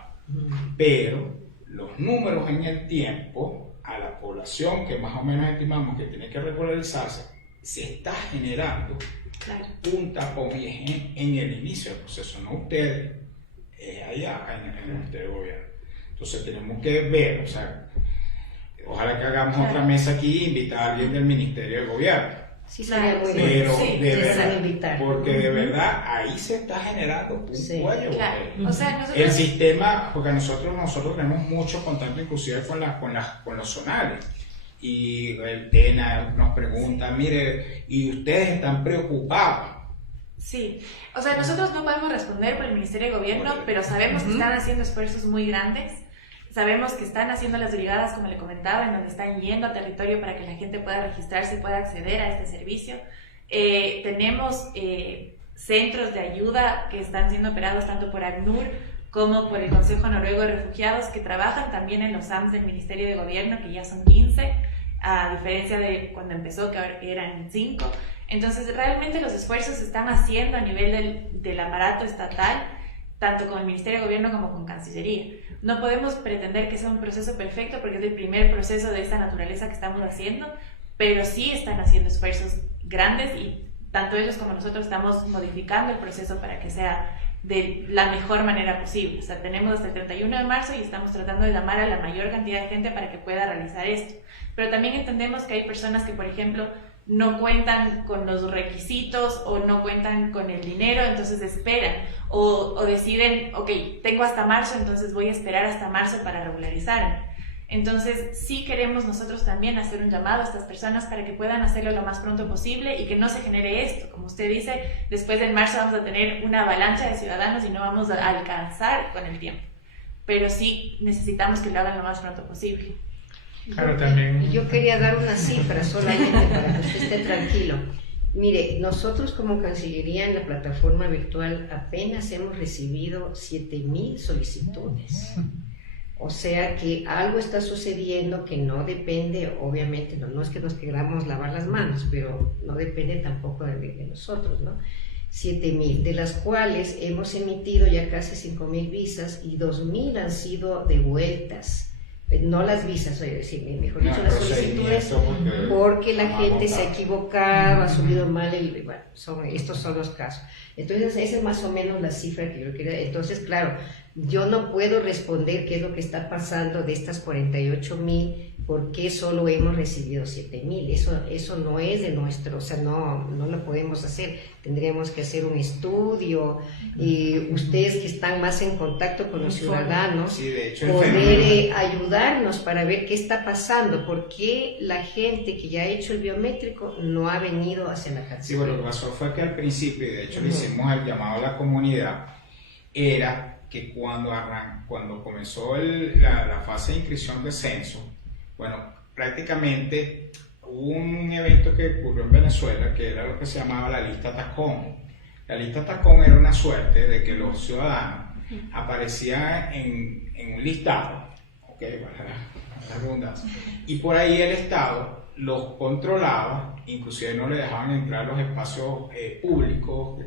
Pero los números en el tiempo, a la población que más o menos estimamos que tiene que regularizarse, se está generando un tapón, y es en el inicio del proceso, no ustedes. Allá en el Ministerio de Gobierno. Entonces tenemos que ver, o sea, ojalá que hagamos otra mesa aquí e invitar a alguien del Ministerio de Gobierno. Sí, sería muy pero bueno. de verdad, porque de verdad ahí se está generando un cuello. O sea, nosotros... El sistema, porque nosotros tenemos mucho contacto inclusive con los zonales. Y el TENA nos pregunta, mire, ¿y ustedes están preocupados? Sí, o sea, nosotros no podemos responder por el Ministerio de Gobierno, pero sabemos que están haciendo esfuerzos muy grandes Sabemos que están haciendo las brigadas, como le comentaba, en donde están yendo a territorio para que la gente pueda registrarse y pueda acceder a este servicio. Tenemos centros de ayuda que están siendo operados tanto por ACNUR como por el Consejo Noruego de Refugiados, que trabajan también en los AMS del Ministerio de Gobierno, que ya son 15, a diferencia de cuando empezó, que ahora eran 5. Entonces, realmente los esfuerzos se están haciendo a nivel del aparato estatal, tanto con el Ministerio de Gobierno como con Cancillería. No podemos pretender que sea un proceso perfecto porque es el primer proceso de esta naturaleza que estamos haciendo, pero sí están haciendo esfuerzos grandes y tanto ellos como nosotros estamos modificando el proceso para que sea de la mejor manera posible. O sea, tenemos hasta el 31 de marzo y estamos tratando de llamar a la mayor cantidad de gente para que pueda realizar esto. Pero también entendemos que hay personas que, por ejemplo, no cuentan con los requisitos o no cuentan con el dinero, entonces esperan o deciden, ok, tengo hasta marzo, entonces voy a esperar hasta marzo para regularizarme. Entonces sí queremos nosotros también hacer un llamado a estas personas para que puedan hacerlo lo más pronto posible y que no se genere esto. Como usted dice, después de marzo vamos a tener una avalancha de ciudadanos y no vamos a alcanzar con el tiempo. Pero sí necesitamos que lo hagan lo más pronto posible. Claro, también. Yo quería dar una cifra solamente para que usted esté tranquilo. Mire, nosotros como Cancillería en la plataforma virtual apenas hemos recibido 7,000 solicitudes. O sea que algo está sucediendo que no depende, obviamente, no es que nos queramos lavar las manos, pero no depende tampoco de nosotros, ¿no? 7,000, de las cuales hemos emitido ya casi 5,000 visas y 2,000 han sido devueltas. No las visas, mejor dicho, las solicitudes, porque la gente se ha equivocado, ha subido mal, estos son los casos. Entonces, esa es más o menos la cifra que yo quería. Entonces, claro, yo no puedo responder qué es lo que está pasando de estas 48,000, por qué solo hemos recibido 7,000. Eso no es de nuestro, o sea, no lo podemos hacer. Tendríamos que hacer un estudio y ustedes que están más en contacto con los ciudadanos, sí, de hecho, poder ayudarnos para ver qué está pasando, por qué la gente que ya ha hecho el biométrico no ha venido hacia la Cancillería. Sí, bueno, lo que pasó fue que al principio, y de hecho le hicimos el llamado a la comunidad, era que cuando comenzó la fase de inscripción de censo, bueno, prácticamente hubo un evento que ocurrió en Venezuela que era lo que se llamaba la lista tacón. La lista tacón era una suerte de que los ciudadanos aparecían en un listado, ok, para la redundancia, y por ahí el Estado los controlaba, inclusive no le dejaban entrar a los espacios públicos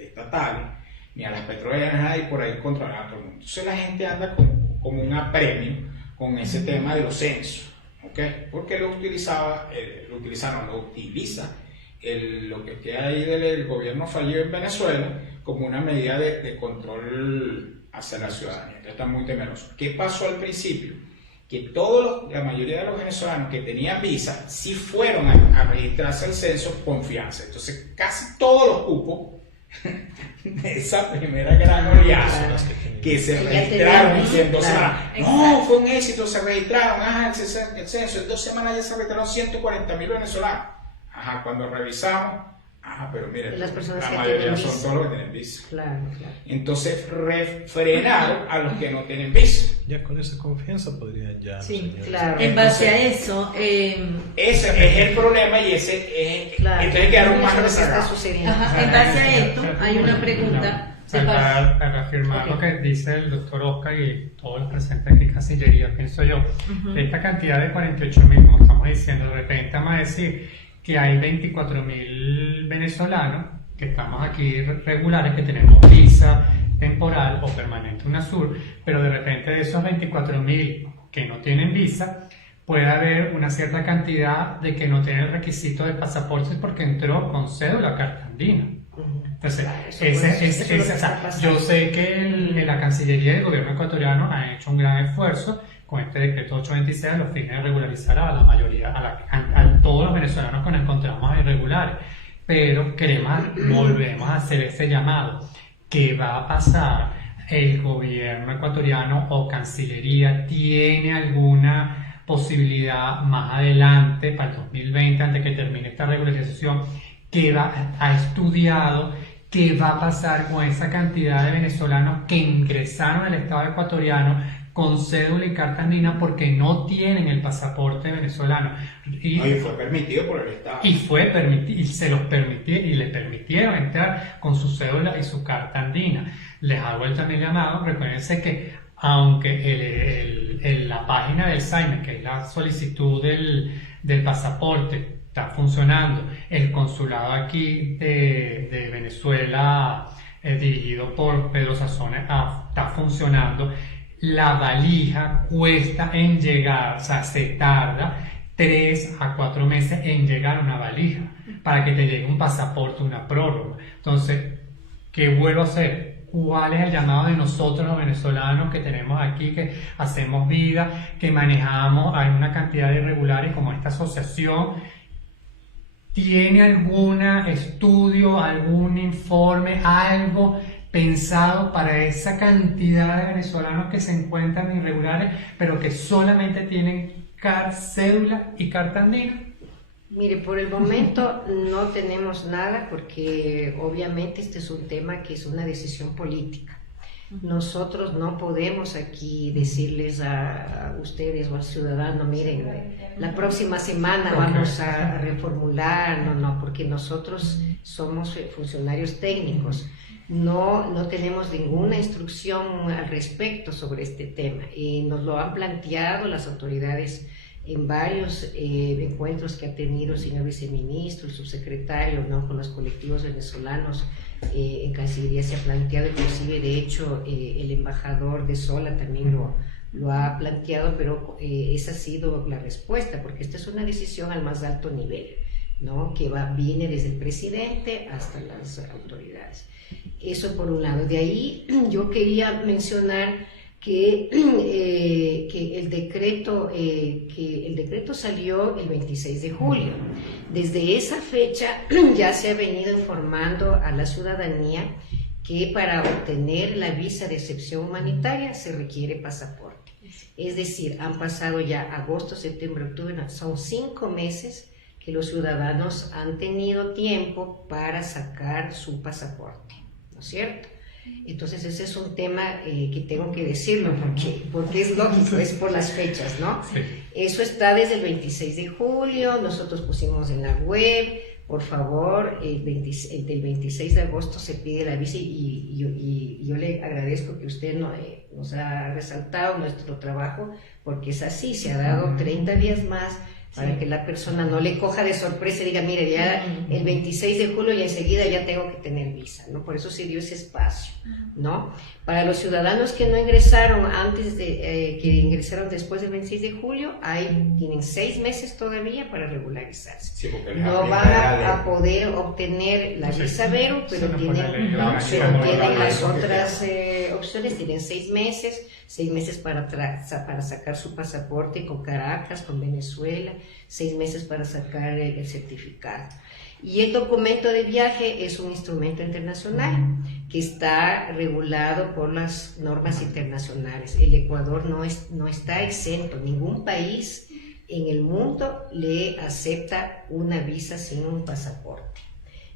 estatales, ni a las petroleras, y por ahí controlaban a todo el mundo. Entonces la gente anda como un apremio con ese tema de los censos. ¿Okay? Porque lo utiliza lo que queda ahí del gobierno fallido en Venezuela como una medida de control hacia la ciudadanía. Entonces están muy temerosos. ¿Qué pasó al principio? Que la mayoría de los venezolanos que tenían visa sí fueron a registrarse al censo con fianza. Entonces casi todos los cupos de esa primera gran oleada que se registraron diciendo, no, fue un éxito, se registraron, el censo, en 2 semanas ya se registraron 140,000 venezolanos. Cuando revisamos, pero mire, la mayoría son todos los que tienen visa. Claro. Entonces frenaron a los que no tienen visa. Ya con esa confianza podrían ya. Sí, claro. En base a eso, ese es el problema y ese es. Claro. Entonces quedaron más rezagados. en base a esto, hay una pregunta. Para afirmar lo que dice el doctor Oscar y todos los presentes aquí en Cancillería, pienso yo, esta cantidad de 48,000, como estamos diciendo, de repente vamos a decir que hay 24,000 venezolanos que estamos aquí regulares, que tenemos visa temporal o permanente UNASUR, pero de repente de esos 24,000 que no tienen visa, puede haber una cierta cantidad de que no tienen el requisito de pasaporte porque entró con cédula carta andina. Entonces, yo sé que la Cancillería y el gobierno ecuatoriano han hecho un gran esfuerzo con este decreto 826 a los fines de regularizar a la mayoría, a todos los venezolanos que nos encontramos irregulares. Pero volvemos a hacer ese llamado. ¿Qué va a pasar? ¿El gobierno ecuatoriano o Cancillería tiene alguna posibilidad más adelante, para el 2020, antes que termine esta regularización, que ha estudiado ¿qué va a pasar con esa cantidad de venezolanos que ingresaron al Estado ecuatoriano con cédula y carta andina porque no tienen el pasaporte venezolano? Y fue permitido por el Estado. Y fue permitido, y se los permitieron, y le permitieron entrar con su cédula y su carta andina. Les hago también llamado, recuérdense que aunque la página del SAIME, que es la solicitud del pasaporte, está funcionando, el consulado aquí de Venezuela, dirigido por Pedro Sazón, está funcionando. La valija cuesta en llegar, o sea, se tarda 3 a 4 meses en llegar a una valija para que te llegue un pasaporte, una prórroga. Entonces, ¿qué vuelvo a hacer? ¿Cuál es el llamado de nosotros los venezolanos que tenemos aquí, que hacemos vida, que manejamos? Hay una cantidad de irregulares como esta asociación. ¿Tiene algún estudio, algún informe, algo pensado para esa cantidad de venezolanos que se encuentran irregulares, pero que solamente tienen cédula y carta andina? Mire, por el momento no tenemos nada porque obviamente este es un tema que es una decisión política. Nosotros no podemos aquí decirles a ustedes o al ciudadano, miren, la próxima semana vamos a reformular, no, porque nosotros somos funcionarios técnicos. No tenemos ninguna instrucción al respecto sobre este tema y nos lo han planteado las autoridades en varios encuentros que ha tenido el señor viceministro, el subsecretario, ¿no? Con los colectivos venezolanos en Cancillería se ha planteado, inclusive de hecho el embajador de Sola también lo ha planteado, pero esa ha sido la respuesta, porque esta es una decisión al más alto nivel, ¿no? Que viene desde el presidente hasta las autoridades. Eso por un lado. De ahí yo quería mencionar que el decreto salió el 26 de julio. Desde esa fecha ya se ha venido informando a la ciudadanía que para obtener la visa de excepción humanitaria se requiere pasaporte. Es decir, han pasado ya agosto, septiembre, octubre, son 5 meses que los ciudadanos han tenido tiempo para sacar su pasaporte, ¿no es cierto? Entonces ese es un tema que tengo que decirlo porque es lógico, es por las fechas, ¿no? Sí. Eso está desde el 26 de julio, nosotros pusimos en la web, por favor, del 26 de agosto se pide la visa y yo le agradezco que usted nos ha resaltado nuestro trabajo, porque es así, se ha dado 30 días más para que la persona no le coja de sorpresa y diga, mire, ya el 26 de julio y enseguida ya tengo que tener visa, ¿no? Por eso se dio ese espacio, ¿no? Para los ciudadanos que no ingresaron que ingresaron después del 26 de julio, tienen 6 meses todavía para regularizarse. Sí, no van a poder obtener la visa Vero, pero tienen las otras opciones, tienen 6 meses para sacar su pasaporte con Caracas, con Venezuela, 6 meses para sacar el certificado. Y el documento de viaje es un instrumento internacional que está regulado por las normas internacionales. El Ecuador no está exento, ningún país en el mundo le acepta una visa sin un pasaporte.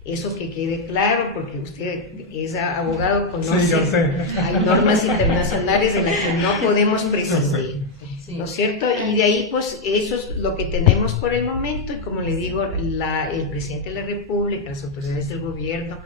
Eso que quede claro, porque usted es abogado, conoce, sí, yo sé. Hay normas internacionales de las que no podemos prescindir, ¿no es cierto? Y de ahí, pues, eso es lo que tenemos por el momento, y como le digo, el presidente de la República, las autoridades del gobierno,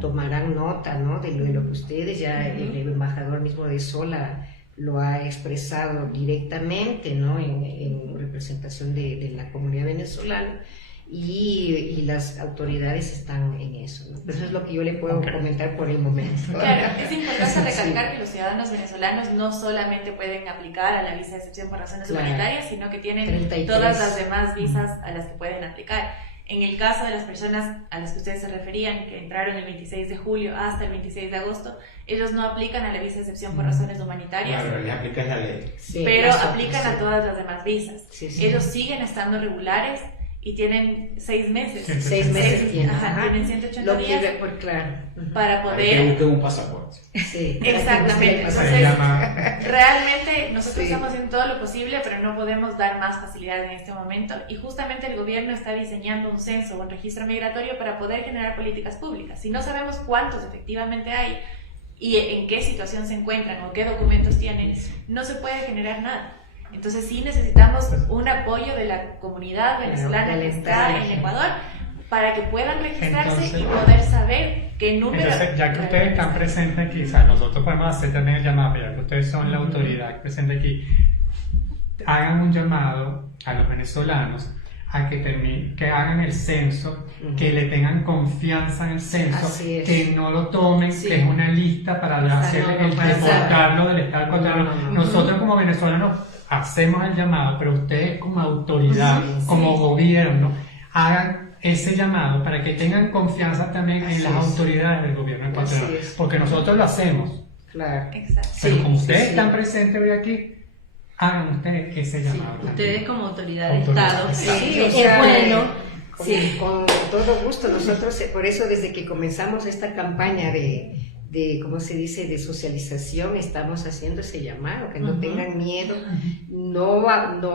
tomarán nota, ¿no? de lo que ustedes, ya el embajador mismo de Sola lo ha expresado directamente, ¿no? en representación de la comunidad venezolana. Y las autoridades están en eso, ¿no? Eso es lo que yo le puedo comentar por el momento. Claro, es importante recalcar que los ciudadanos venezolanos no solamente pueden aplicar a la visa de excepción por razones humanitarias, sino que tienen 33. Todas las demás visas a las que pueden aplicar. En el caso de las personas a las que ustedes se referían, que entraron el 26 de julio hasta el 26 de agosto, ellos no aplican a la visa de excepción por razones humanitarias. Claro, les aplican la ley. Sí, pero aplican a todas las demás visas. Ellos siguen estando regulares y tienen 6 meses. 6 meses tienen. Ajá, Ajá. tienen 180 Lo días que, pues, claro. para Hay que poder... buscar un pasaporte. Sí, Exactamente. para que no se Se le pase. llama Realmente nosotros Sí. estamos haciendo todo lo posible, pero no podemos dar más facilidad en este momento. Y justamente el gobierno está diseñando un censo o un registro migratorio para poder generar políticas públicas. Si no sabemos cuántos efectivamente hay y en qué situación se encuentran o qué documentos tienen, no se puede generar nada. Entonces sí necesitamos un apoyo de la comunidad venezolana que está en Ecuador para que puedan registrarse Entonces, y poder saber qué número... Entonces, ya que ustedes están presentes aquí, o sea, nosotros podemos hacer también el llamado, pero ya que ustedes son la autoridad presente aquí, hagan un llamado a los venezolanos a que hagan el censo, que le tengan confianza en el censo, Así es. que no lo tomen, Sí. que es una lista para hacer no puede ser. deportarlo del Estado ecuatoriano. No. Nosotros como venezolanos hacemos el llamado, pero ustedes como autoridad, Sí, como sí. gobierno, hagan ese llamado para que tengan confianza también Así en las es. autoridades del gobierno ecuatoriano, Así es. porque nosotros lo hacemos, Claro. Exacto. pero Sí, como ustedes sí. están presentes hoy aquí, hagan ustedes ese llamado. también. Ustedes como autoridad de Autoridad. Estado, Sí, o es sea, bueno. Con, Sí. con todo gusto, nosotros, por eso desde que comenzamos esta campaña ¿cómo se dice?, de socialización, estamos haciendo ese llamado, que no Ujú. tengan miedo, no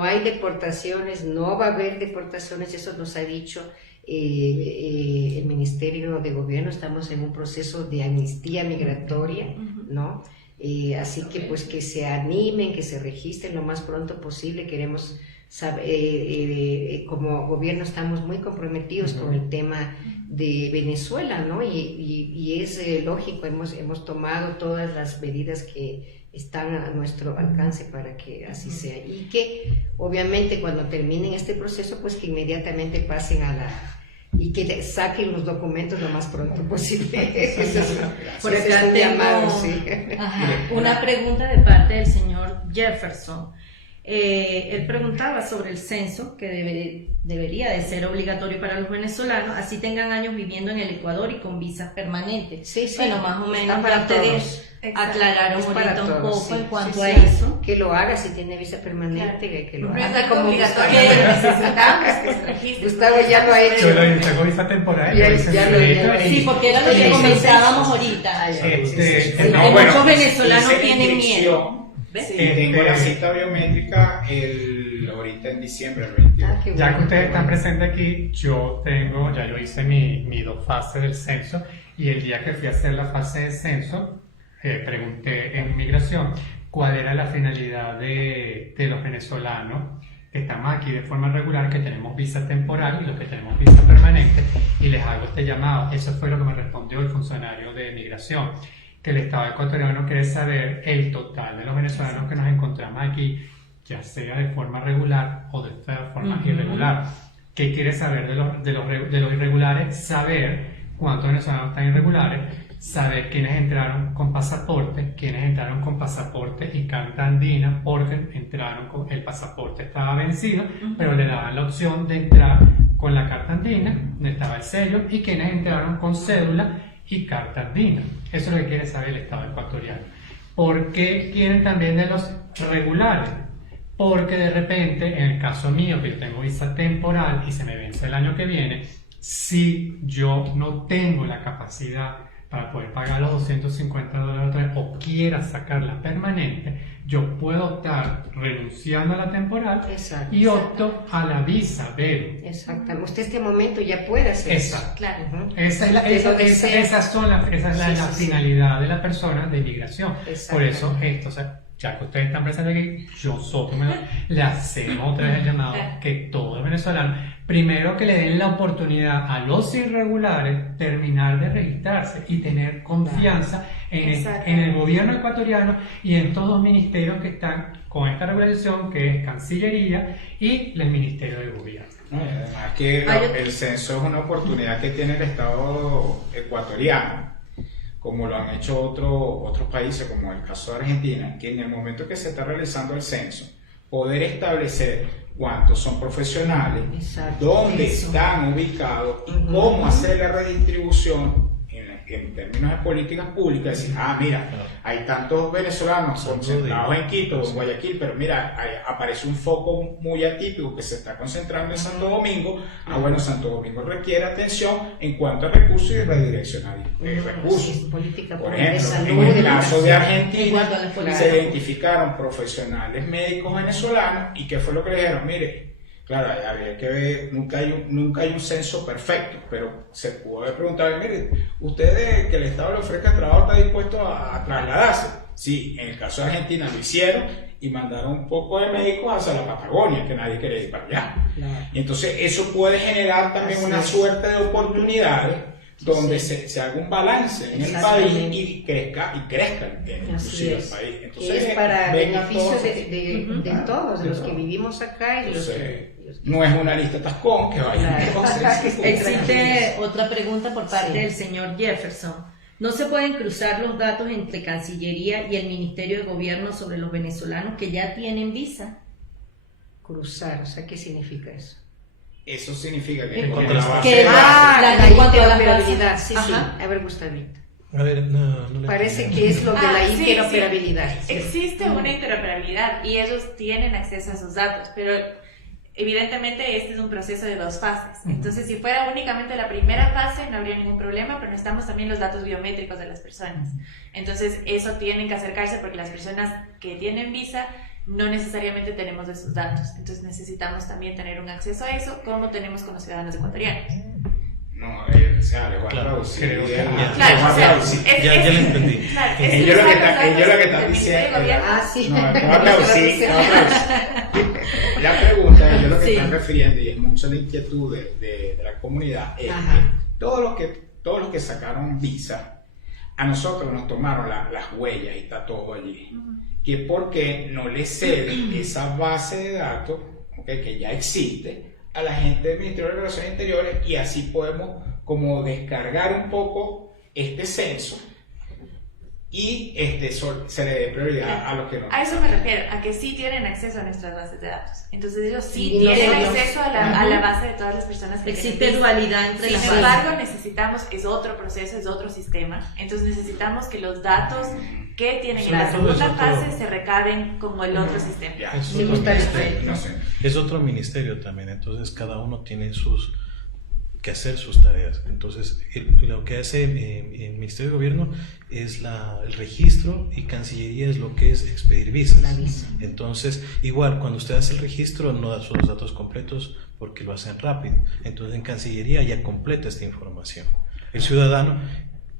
hay deportaciones, no va a haber deportaciones, eso nos ha dicho el Ministerio de Gobierno, estamos en un proceso de amnistía migratoria, ¿no? Así que pues que se animen, que se registren lo más pronto posible, queremos saber, como gobierno estamos muy comprometidos con el tema de Venezuela, ¿no? Y es lógico, hemos tomado todas las medidas que están a nuestro alcance para que así sea. Y que obviamente cuando terminen este proceso, pues que inmediatamente pasen y que saquen los documentos lo más pronto posible. Por Ese acá es un llamado, tengo sí. una pregunta de parte del señor Jefferson. Él preguntaba sobre el censo que debería de ser obligatorio para los venezolanos, así tengan años viviendo en el Ecuador y con visas permanentes. Sí, sí, Bueno, más o está menos para ya ustedes todos. aclararon Es para ahorita un todos, poco sí, en cuanto sí, a sí. eso. Que lo haga si tiene visa permanente, que lo No es haga. algo Como obligatorio, Gustavo. pero necesitamos que se registre. Gustavo ya lo ha hecho. Yo lo tengo visa temporal, Ya- yo hice ya mi lo- derecho ya- y- Sí, porque era lo que Sí, comentábamos ahorita. No, bueno, muchos venezolanos hice la tienen inscripción. ¿Ves? Sí. Tengo la cita biométrica ahorita en diciembre, el 22. Ah, qué Ya que bueno, ustedes qué están bueno. presentes aquí, ya yo hice mi 2 fases del censo, y el día que fui a hacer la fase de censo, pregunté en migración cuál era la finalidad de los venezolanos que estamos aquí de forma regular, que tenemos visa temporal y los que tenemos visa permanente, y les hago este llamado. Eso fue lo que me respondió el funcionario de migración, que el Estado ecuatoriano quiere saber el total de los venezolanos que nos encontramos aquí, ya sea de forma regular o de forma irregular. ¿Qué quiere saber de los irregulares? Saber cuántos venezolanos están irregulares, saber quiénes entraron con pasaporte, y carta andina, porque entraron con el pasaporte estaba vencido, pero le daban la opción de entrar con la carta andina, donde estaba el sello, y quienes entraron con cédula y carta andina. Eso es lo que quiere saber el Estado ecuatoriano. ¿Por qué quieren también de los regulares? Porque de repente, en el caso mío, que yo tengo visa temporal y se me vence el año que viene, si yo no tengo la capacidad para poder pagar los $250 o quiera sacarla permanente, yo puedo optar renunciando a la temporal Exacto. y opto a la visa B. Exactamente. Usted este momento ya puede hacer eso. Exacto. Claro. Ujú. Esa es la Sí, sí. finalidad de la persona de migración. Exacto. Por eso esto, o sea, ya que ustedes están presentes aquí, le hacemos otra vez el llamado que todos los venezolanos, primero que le den la oportunidad a los irregulares terminar de registrarse y tener confianza en el gobierno ecuatoriano y en todos los ministerios que están con esta regularización, que es Cancillería y el Ministerio de Gobierno. No, y además que el censo es una oportunidad que tiene el Estado ecuatoriano, como lo han hecho otros países, como el caso de Argentina, que en el momento que se está realizando el censo, poder establecer cuántos son profesionales, Exacto. dónde Eso. están ubicados y Ujú. cómo hacer la redistribución en términos de políticas públicas, decir, mira, hay tantos venezolanos concentrados en Quito o en Guayaquil, pero mira, aparece un foco muy atípico que se está concentrando en Santo Domingo. Bueno, Santo Domingo requiere atención en cuanto a recursos y redireccionar recursos. Política Por pública de ejemplo, salud, en el caso de Argentina, cuanto a las políticas. se identificaron profesionales médicos venezolanos y ¿qué fue lo que le dijeron? Mire, claro, habría que ver, nunca hay un censo perfecto, pero se pudo haber preguntado, mire, ¿usted que el Estado le ofrezca trabajo está dispuesto a trasladarse? Sí, en el caso de Argentina lo hicieron y mandaron un poco de médicos hacia la Patagonia, que nadie quería ir para allá. Claro. Y entonces eso puede generar también Así una es. suerte de oportunidades donde se haga un balance en el país Exactamente. y crezca inclusive el país. Que Entonces, es para vengan beneficio todos- de Claro, todos, de los que todos. vivimos acá y de los que... No es una lista tascón que vaya Claro. entonces. Existe otra pregunta por parte Sí. del señor Jefferson. ¿No se pueden cruzar los datos entre Cancillería y el Ministerio de Gobierno sobre los venezolanos que ya tienen visa? Cruzar, o sea, ¿qué significa eso? Eso significa que Que con la la base que de la- datos- la- en cuanto a las interoperabilidad, bases. sí, Ajá. sí. A ver, Gustavito. A ver, no le Parece entendí. que es lo de la Sí, interoperabilidad. sí. Existe una interoperabilidad y ellos tienen acceso a esos datos, pero evidentemente este es un proceso de 2 fases. Entonces, si fuera únicamente la primera fase, no habría ningún problema, pero necesitamos también los datos biométricos de las personas. Entonces, eso tienen que acercarse porque las personas que tienen visa no necesariamente tenemos esos datos. Entonces, necesitamos también tener un acceso a eso, como tenemos con los ciudadanos ecuatorianos. No, o sea, le voy a Claro, traducir. creo que- le voy a Claro, o sea, traducir. Ya le entendí. Claro, Ellos es lo que cruzar están- los datos ellos lo que están del Ministerio de diciendo- Gobierno. Sí. No, te voy a traducir, te voy a traducir. La pregunta, ellos lo que Sí. están refiriendo, y es mucho la inquietud de la comunidad, es Ajá. que todos los que sacaron visa, a nosotros nos tomaron las huellas y está todo allí. Que por qué no le ceden esa base de datos, okay, que ya existe, a la gente del Ministerio de Relaciones Interiores, y así podemos como descargar un poco este censo y se le dé prioridad a los que no. A eso me refiero, a que sí tienen acceso a nuestras bases de datos. Entonces ellos sí Y tienen nosotros- acceso a la base de todas las personas que Existe tienen visa. dualidad entre Sin las embargo, bases. necesitamos, es otro proceso, es otro sistema. Entonces necesitamos que los datos que tienen en la Claro. segunda Eso es otro- fase se recaben como el otro sistema. Ya, Es Me otro gusta ministerio. no sé. Es otro ministerio también, entonces cada uno tiene que hacer sus tareas. Entonces, lo que hace el Ministerio de Gobierno es el registro, y Cancillería es lo que es expedir visas. La visa. Entonces, igual, cuando usted hace el registro, no da sus datos completos porque lo hacen rápido. Entonces, en Cancillería ya completa esta información. El ciudadano,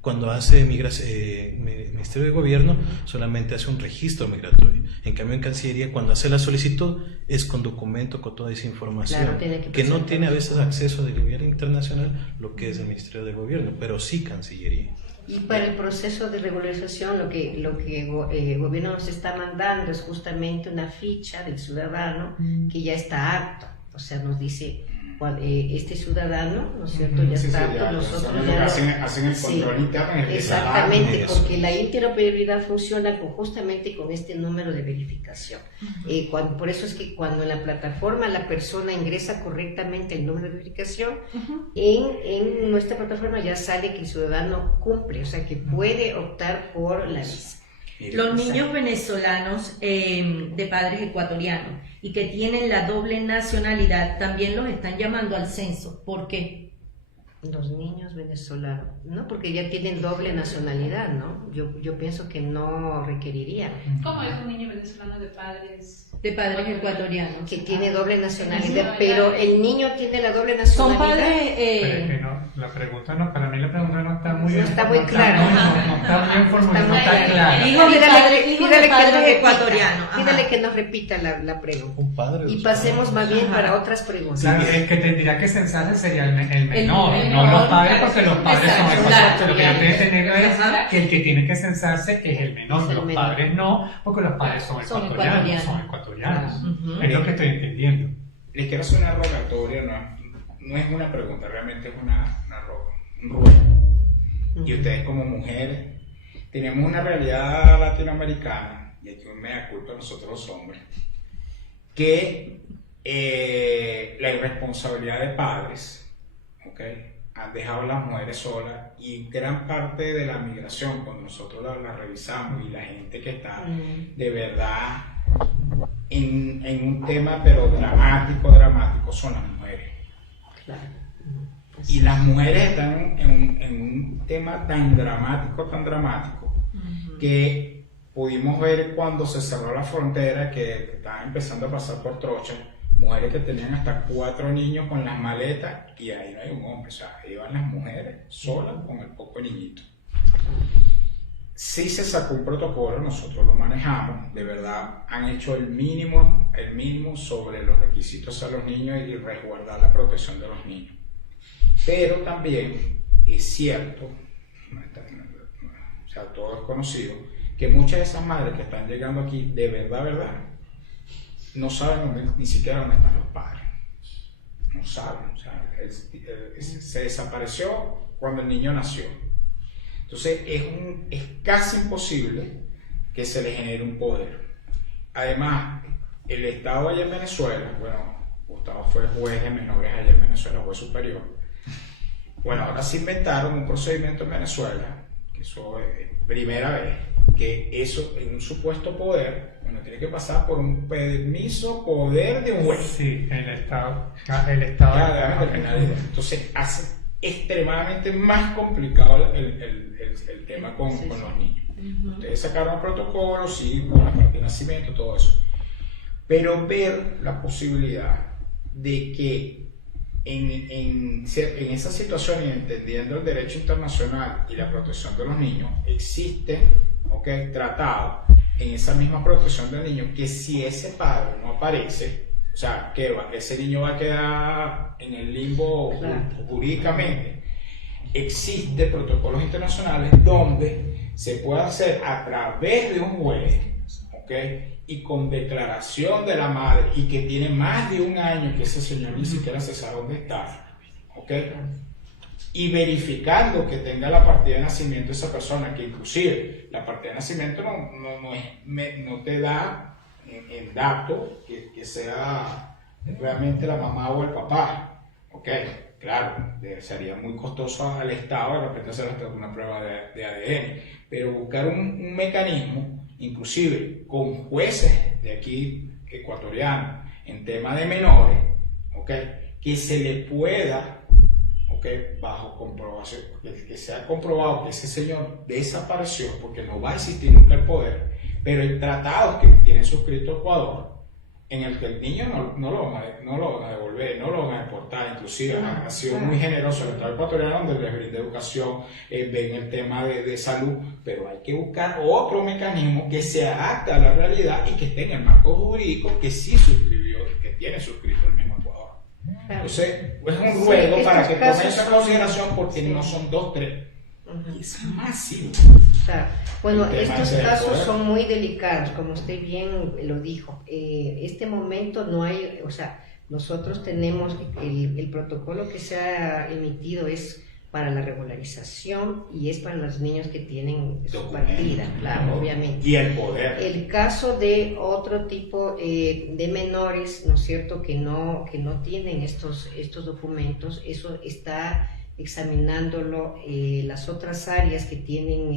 cuando hace Ministerio de Gobierno, solamente hace un registro migratorio. En cambio, en Cancillería, cuando hace la solicitud, es con documento, con toda esa información, Claro, tiene que que no presentar. tiene a veces acceso del gobierno internacional, lo que es el Ministerio de Gobierno, pero sí Cancillería. Y para el proceso de regularización, lo que el gobierno nos está mandando es justamente una ficha del ciudadano que ya está apto. O sea, nos dice, este ciudadano, ¿no es cierto?, ya Sí, está sí, apto, ya, nosotros son los ya que lo- hacen el control Sí, interno. y el exactamente, Eso. porque la interoperabilidad funciona justamente con este número de verificación. Por eso es que cuando en la plataforma la persona ingresa correctamente el número de verificación, en nuestra plataforma ya sale que el ciudadano cumple, o sea, que puede optar por la visa. Los niños venezolanos de padres ecuatorianos y que tienen la doble nacionalidad también los están llamando al censo. ¿Por qué? Los niños venezolanos, ¿no? Porque ya tienen doble nacionalidad, ¿no? Yo pienso que no requerirían. ¿Cómo es un niño venezolano de padres? De padres ecuatorianos. Que tiene doble nacionalidad, Nacionalidad. pero el niño tiene la doble Son nacionalidad. padres... Pero es que no, la pregunta no, para mí la pregunta no está muy No está muy clara. No está bien formulada, no Está está muy clara. Hijos de padres Pídale que nos repita, ecuatorianos. Ajá. pídale que nos repita la pregunta. Un padre. Y pasemos más bien para otras preguntas. Claro, el que tendría que censarse sería el menor, El no menor, los padres, claro. porque los padres son Exacto, ecuatorianos. claro, Lo que yo estoy entendiendo es Ajá. que el que tiene que censarse es el menor, Es el los menor. padres no, porque los padres son Son ecuatorianos. ecuatorianos. Ujú. Es lo que estoy entendiendo. Les quiero hacer una rogatoria, no es una pregunta, realmente es un ruego. Y ustedes como mujeres, tenemos una realidad latinoamericana, y aquí me da culpa a nosotros los hombres, que la irresponsabilidad de padres, ¿ok?, han dejado a las mujeres solas, y gran parte de la migración, cuando nosotros la revisamos, y la gente que está de verdad en un tema pero dramático, son las mujeres. Claro. Y las mujeres están en un tema tan dramático, que pudimos ver cuando se cerró la frontera, que estaban empezando a pasar por trochas, mujeres que tenían hasta 4 niños con las maletas, y ahí no hay un hombre, o sea, iban las mujeres solas con el poco niñito. Sí se sacó un protocolo, nosotros lo manejamos, de verdad han hecho el mínimo sobre los requisitos a los niños y resguardar la protección de los niños. Pero también es cierto, o sea, todo es conocido, que muchas de esas madres que están llegando aquí, de verdad, no saben ni siquiera dónde están los padres. No saben, o sea, se desapareció cuando el niño nació. Entonces es casi imposible que se le genere un poder. Además, el Estado allá en Venezuela, bueno, Gustavo fue juez de menores allá en Venezuela, juez superior. Bueno, ahora se inventaron un procedimiento en Venezuela, que eso es primera vez, que eso en un supuesto poder, bueno, tiene que pasar por un poder de un juez. Sí, el Estado. Entonces hace extremadamente más complicado el tema con los niños. Ustedes sacaron el protocolo, sí, con la parte de nacimiento, todo eso. Pero ver la posibilidad de que en esa situación, y entendiendo el derecho internacional y la protección de los niños, existe tratado en esa misma protección del niño, que si ese padre no aparece, o sea, que ese niño va a quedar en el limbo jurídicamente. Existen protocolos internacionales donde se puede hacer a través de un juez, y con declaración de la madre, y que tiene más de un año que ese señor ni siquiera se sabe dónde está, y verificando que tenga la partida de nacimiento de esa persona, que inclusive la partida de nacimiento no te da en dato que sea realmente la mamá o el papá, claro, sería muy costoso al Estado de repente hacer hasta una prueba de ADN, pero buscar un mecanismo, inclusive con jueces de aquí ecuatorianos en tema de menores, que se le pueda, bajo comprobación, que sea comprobado que ese señor desapareció, porque no va a existir nunca el poder, pero hay tratados que tienen suscrito Ecuador en el que el niño no lo van a devolver, no lo van a deportar. Inclusive ha sido muy generoso el Estado ecuatoriano, donde les brinda educación, ven el tema de salud, pero hay que buscar otro mecanismo que se adapte a la realidad y que esté en el marco jurídico que sí suscribió, que tiene suscrito el mismo Ecuador. Entonces, es un ruego para que tomen esa consideración, porque no son 2, 3, es máximo. Bueno, estos casos son muy delicados, como usted bien lo dijo. Este momento no hay, o sea, nosotros tenemos el protocolo que se ha emitido es para la regularización y es para los niños que tienen su partida, claro, obviamente. Y el poder. El caso de otro tipo de menores, ¿no es cierto?, que no tienen estos documentos, eso está examinándolo las otras áreas que tienen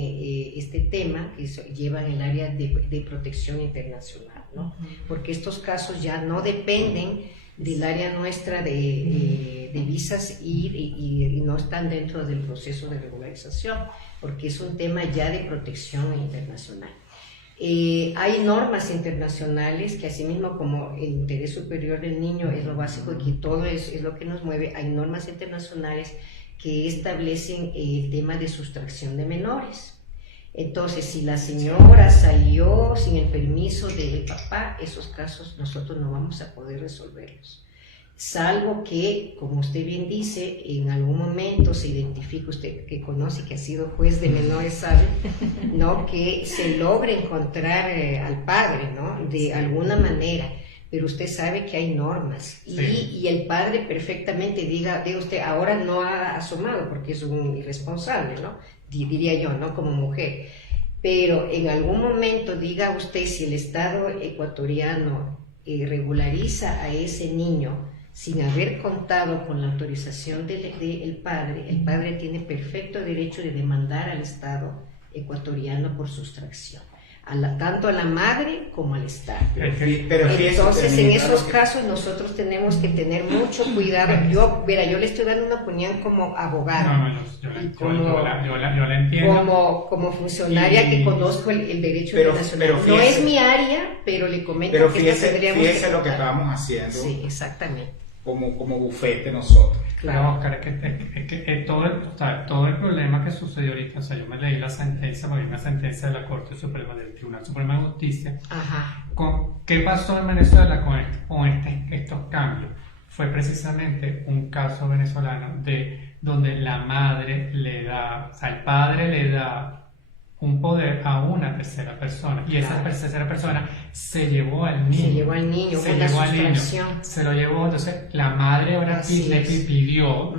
este tema, que llevan el área de protección internacional, ¿no? Porque estos casos ya no dependen del área nuestra de visas y no están dentro del proceso de regularización, porque es un tema ya de protección internacional. Hay normas internacionales que, asimismo como el interés superior del niño es lo básico y que todo es lo que nos mueve, hay normas internacionales que establecen el tema de sustracción de menores. Entonces, si la señora salió sin el permiso del papá, esos casos nosotros no vamos a poder resolverlos. Salvo que, como usted bien dice, en algún momento se identifique, usted que conoce, que ha sido juez de menores, sabe, ¿no?, que se logre encontrar al padre, ¿no?, de alguna manera. Pero usted sabe que hay normas y el padre perfectamente diga usted, ahora no ha asomado porque es un irresponsable, ¿no?, diría yo, ¿no?, como mujer. Pero en algún momento diga usted, si el Estado ecuatoriano regulariza a ese niño sin haber contado con la autorización del padre, el padre tiene perfecto derecho de demandar al Estado ecuatoriano por sustracción, tanto a la madre como al Estado. Pero fíjese, Entonces, en esos casos nosotros tenemos que tener mucho cuidado. Yo le estoy dando una opinión como abogada, yo la entiendo. como funcionaria que conozco el derecho internacional. Pero no es mi área, pero le comento pero que fíjese lo que estábamos haciendo. Sí, exactamente. Como bufete nosotros. Claro, Oscar, es que todo el problema que sucedió ahorita, o sea, yo me leí la sentencia, me vi una sentencia de la Corte Suprema, del Tribunal Supremo de Justicia. Ajá. ¿Qué pasó en Venezuela con estos cambios? Fue precisamente un caso venezolano donde la madre le da, o sea, el padre le da un poder a una tercera persona, y esa tercera persona se llevó al niño. Se lo llevó, entonces la madre ahora le pidió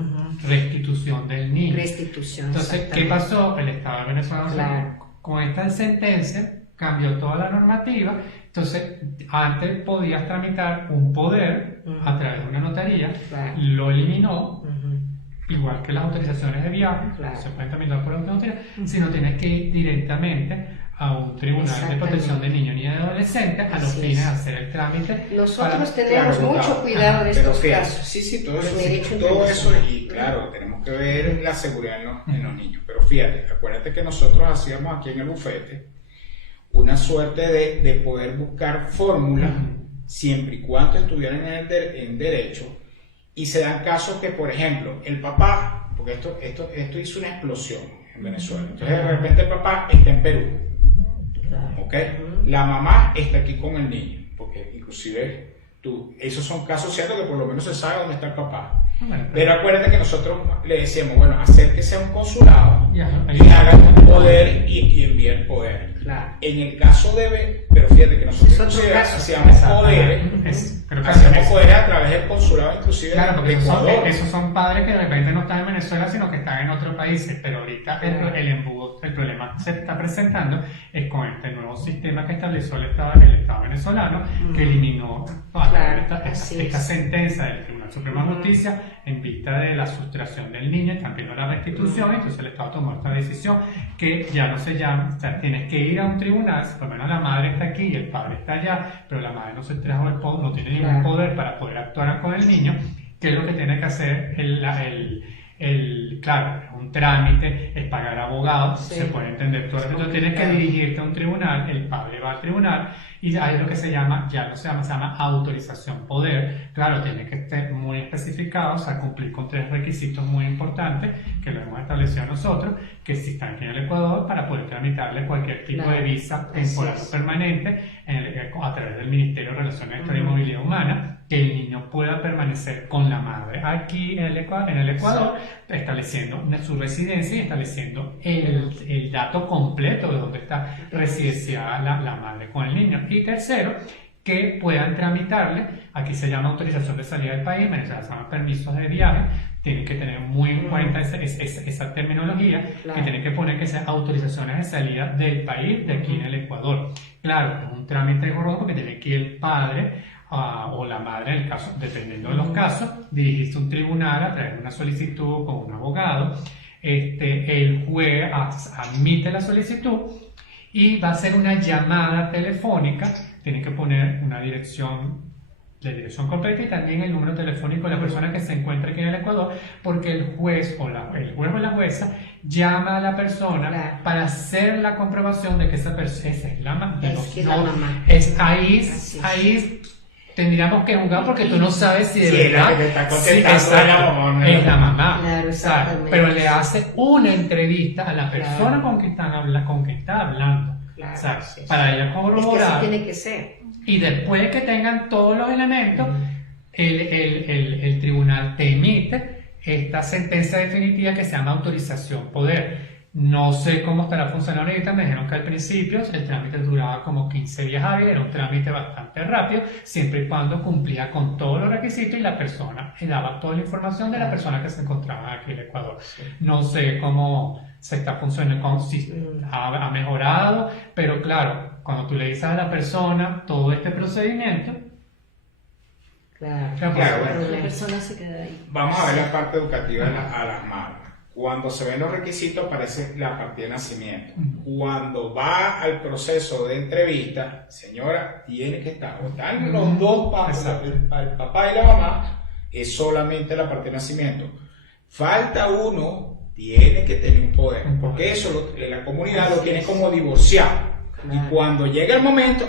restitución del niño. Entonces, ¿qué pasó? El Estado venezolano con esta sentencia cambió toda la normativa. Entonces, antes podías tramitar un poder a través de una notaría, lo eliminó. Igual que las autorizaciones de viaje, se pueden tramitar por notaría, sino tienes que ir directamente a un tribunal de protección de niños y adolescentes a los fines de hacer el trámite. Nosotros tenemos mucho cuidado de estos casos. Sí, todo eso, y claro, tenemos que ver la seguridad en los niños. Pero fíjate, acuérdate que nosotros hacíamos aquí en el bufete una suerte de poder buscar fórmulas siempre y cuando estuvieran en derecho. Y se dan casos que, por ejemplo, el papá, porque esto hizo una explosión en Venezuela, entonces de repente el papá está en Perú, ¿ok? La mamá está aquí con el niño, porque inclusive esos son casos ciertos que por lo menos se sabe dónde está el papá. Pero acuérdate que nosotros le decíamos, bueno, acérquese a un consulado y haga un poder y envíe el poder. En el caso pero fíjate que nosotros hacíamos poderes a través del consulado, inclusive. Claro, porque esos son padres que de repente no están en Venezuela, sino que están en otros países. Pero ahorita el problema que se está presentando es con este nuevo sistema que estableció el Estado venezolano, que eliminó esta sentencia del Tribunal Supremo de Justicia en vista de la sustracción del niño y también de la restitución. Entonces el Estado tomó esta decisión que ya no se llama, o sea, tienes que ir a un tribunal, por lo menos la madre está aquí y el padre está allá, pero la madre no se trajo el poder, no tiene ningún poder para poder actuar con el niño. ¿Qué es lo que tiene que hacer claro, un trámite, es pagar abogados, se puede entender todo. Entonces tienes que dirigirte a un tribunal, el padre va al tribunal y hay lo que se llama, se llama autorización poder. Claro, tiene que estar muy especificado, o sea, cumplir con 3 requisitos muy importantes que lo hemos establecido nosotros, que si están aquí en el Ecuador, para poder tramitarle cualquier tipo de visa temporal o permanente a través del Ministerio de Relaciones Exteriores y Movilidad Humana, que el niño pueda permanecer con la madre aquí en el Ecuador, estableciendo su residencia y estableciendo el dato completo de dónde está residenciada la madre con el niño. Y tercero, que puedan tramitarle, aquí se llama autorización de salida del país, en Venezuela se llama permisos de viaje. Tienen que tener muy en cuenta esa terminología, que tienen que poner que sean autorizaciones de salida del país, de aquí en el Ecuador. Claro, es un trámite engorroso porque tiene que ir el padre o la madre, en el caso, dependiendo de los casos, dirigirse a un tribunal a través de una solicitud con un abogado. El juez admite la solicitud y va a hacer una llamada telefónica. Tienen que poner una dirección completa y también el número telefónico de la persona que se encuentra aquí en el Ecuador, porque el juez o la jueza llama a la persona para hacer la comprobación de que esa persona es la mamá. Ahí tendríamos que jugar porque tú no sabes si de verdad es la mamá. Claro, pero le hace una entrevista a la persona con que está hablando. Para ella corroborar. Tiene que ser. Y después de que tengan todos los elementos, el tribunal te emite esta sentencia definitiva que se llama autorización poder. No sé cómo estará funcionando ahorita, me dijeron que al principio el trámite duraba como 15 días hábiles, era un trámite bastante rápido, siempre y cuando cumplía con todos los requisitos y la persona daba toda la información de la persona que se encontraba aquí en Ecuador. No sé cómo se está funcionando, si ha mejorado, pero claro, cuando tú le dices a la persona todo este procedimiento, Claro. Claro, bueno. La persona se queda ahí. Vamos a ver la parte educativa a las madres. Cuando se ven los requisitos aparece la partida de nacimiento. Cuando va al proceso de entrevista, señora, tiene que estar, o están los dos papás, el papá y la mamá, es solamente la partida de nacimiento. Falta uno, tiene que tener un poder, porque eso la comunidad lo tiene como divorciado. Y cuando llega el momento,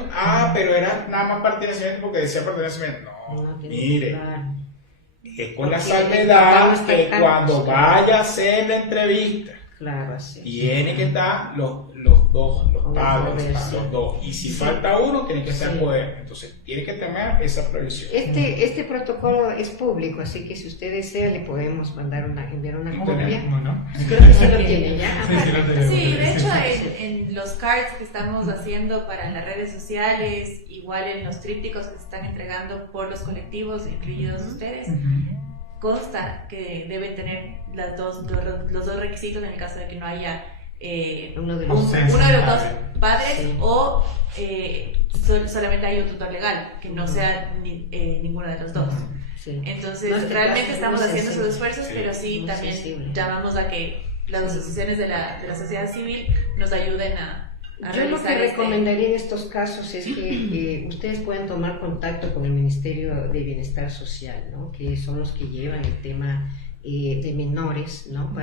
pero era nada más partida de nacimiento porque decía partida de nacimiento. No, mire. Es con la salvedad que cuando vaya a hacer la entrevista, tiene que estar los dos, los padres, los dos. Y si falta uno, tiene que ser poder. Entonces, tiene que tener esa previsión. Este protocolo es público, así que si usted desea, le podemos enviar una copia. Creo que sí lo tiene ya. Sí, de hecho, en los cards que estamos haciendo para las redes sociales, igual en los trípticos que se están entregando por los colectivos, incluidos ustedes, consta que deben tener los dos requisitos en el caso de que no haya uno de los dos padres o solamente hay un tutor legal, que no sea ninguno de los dos. Entonces, realmente estamos haciendo esos esfuerzos, pero sí también llamamos a que las asociaciones de la sociedad civil nos ayuden a yo lo que recomendaría en estos casos es que ustedes puedan tomar contacto con el Ministerio de Bienestar Social, ¿no? Que son los que llevan el tema de menores, ¿no?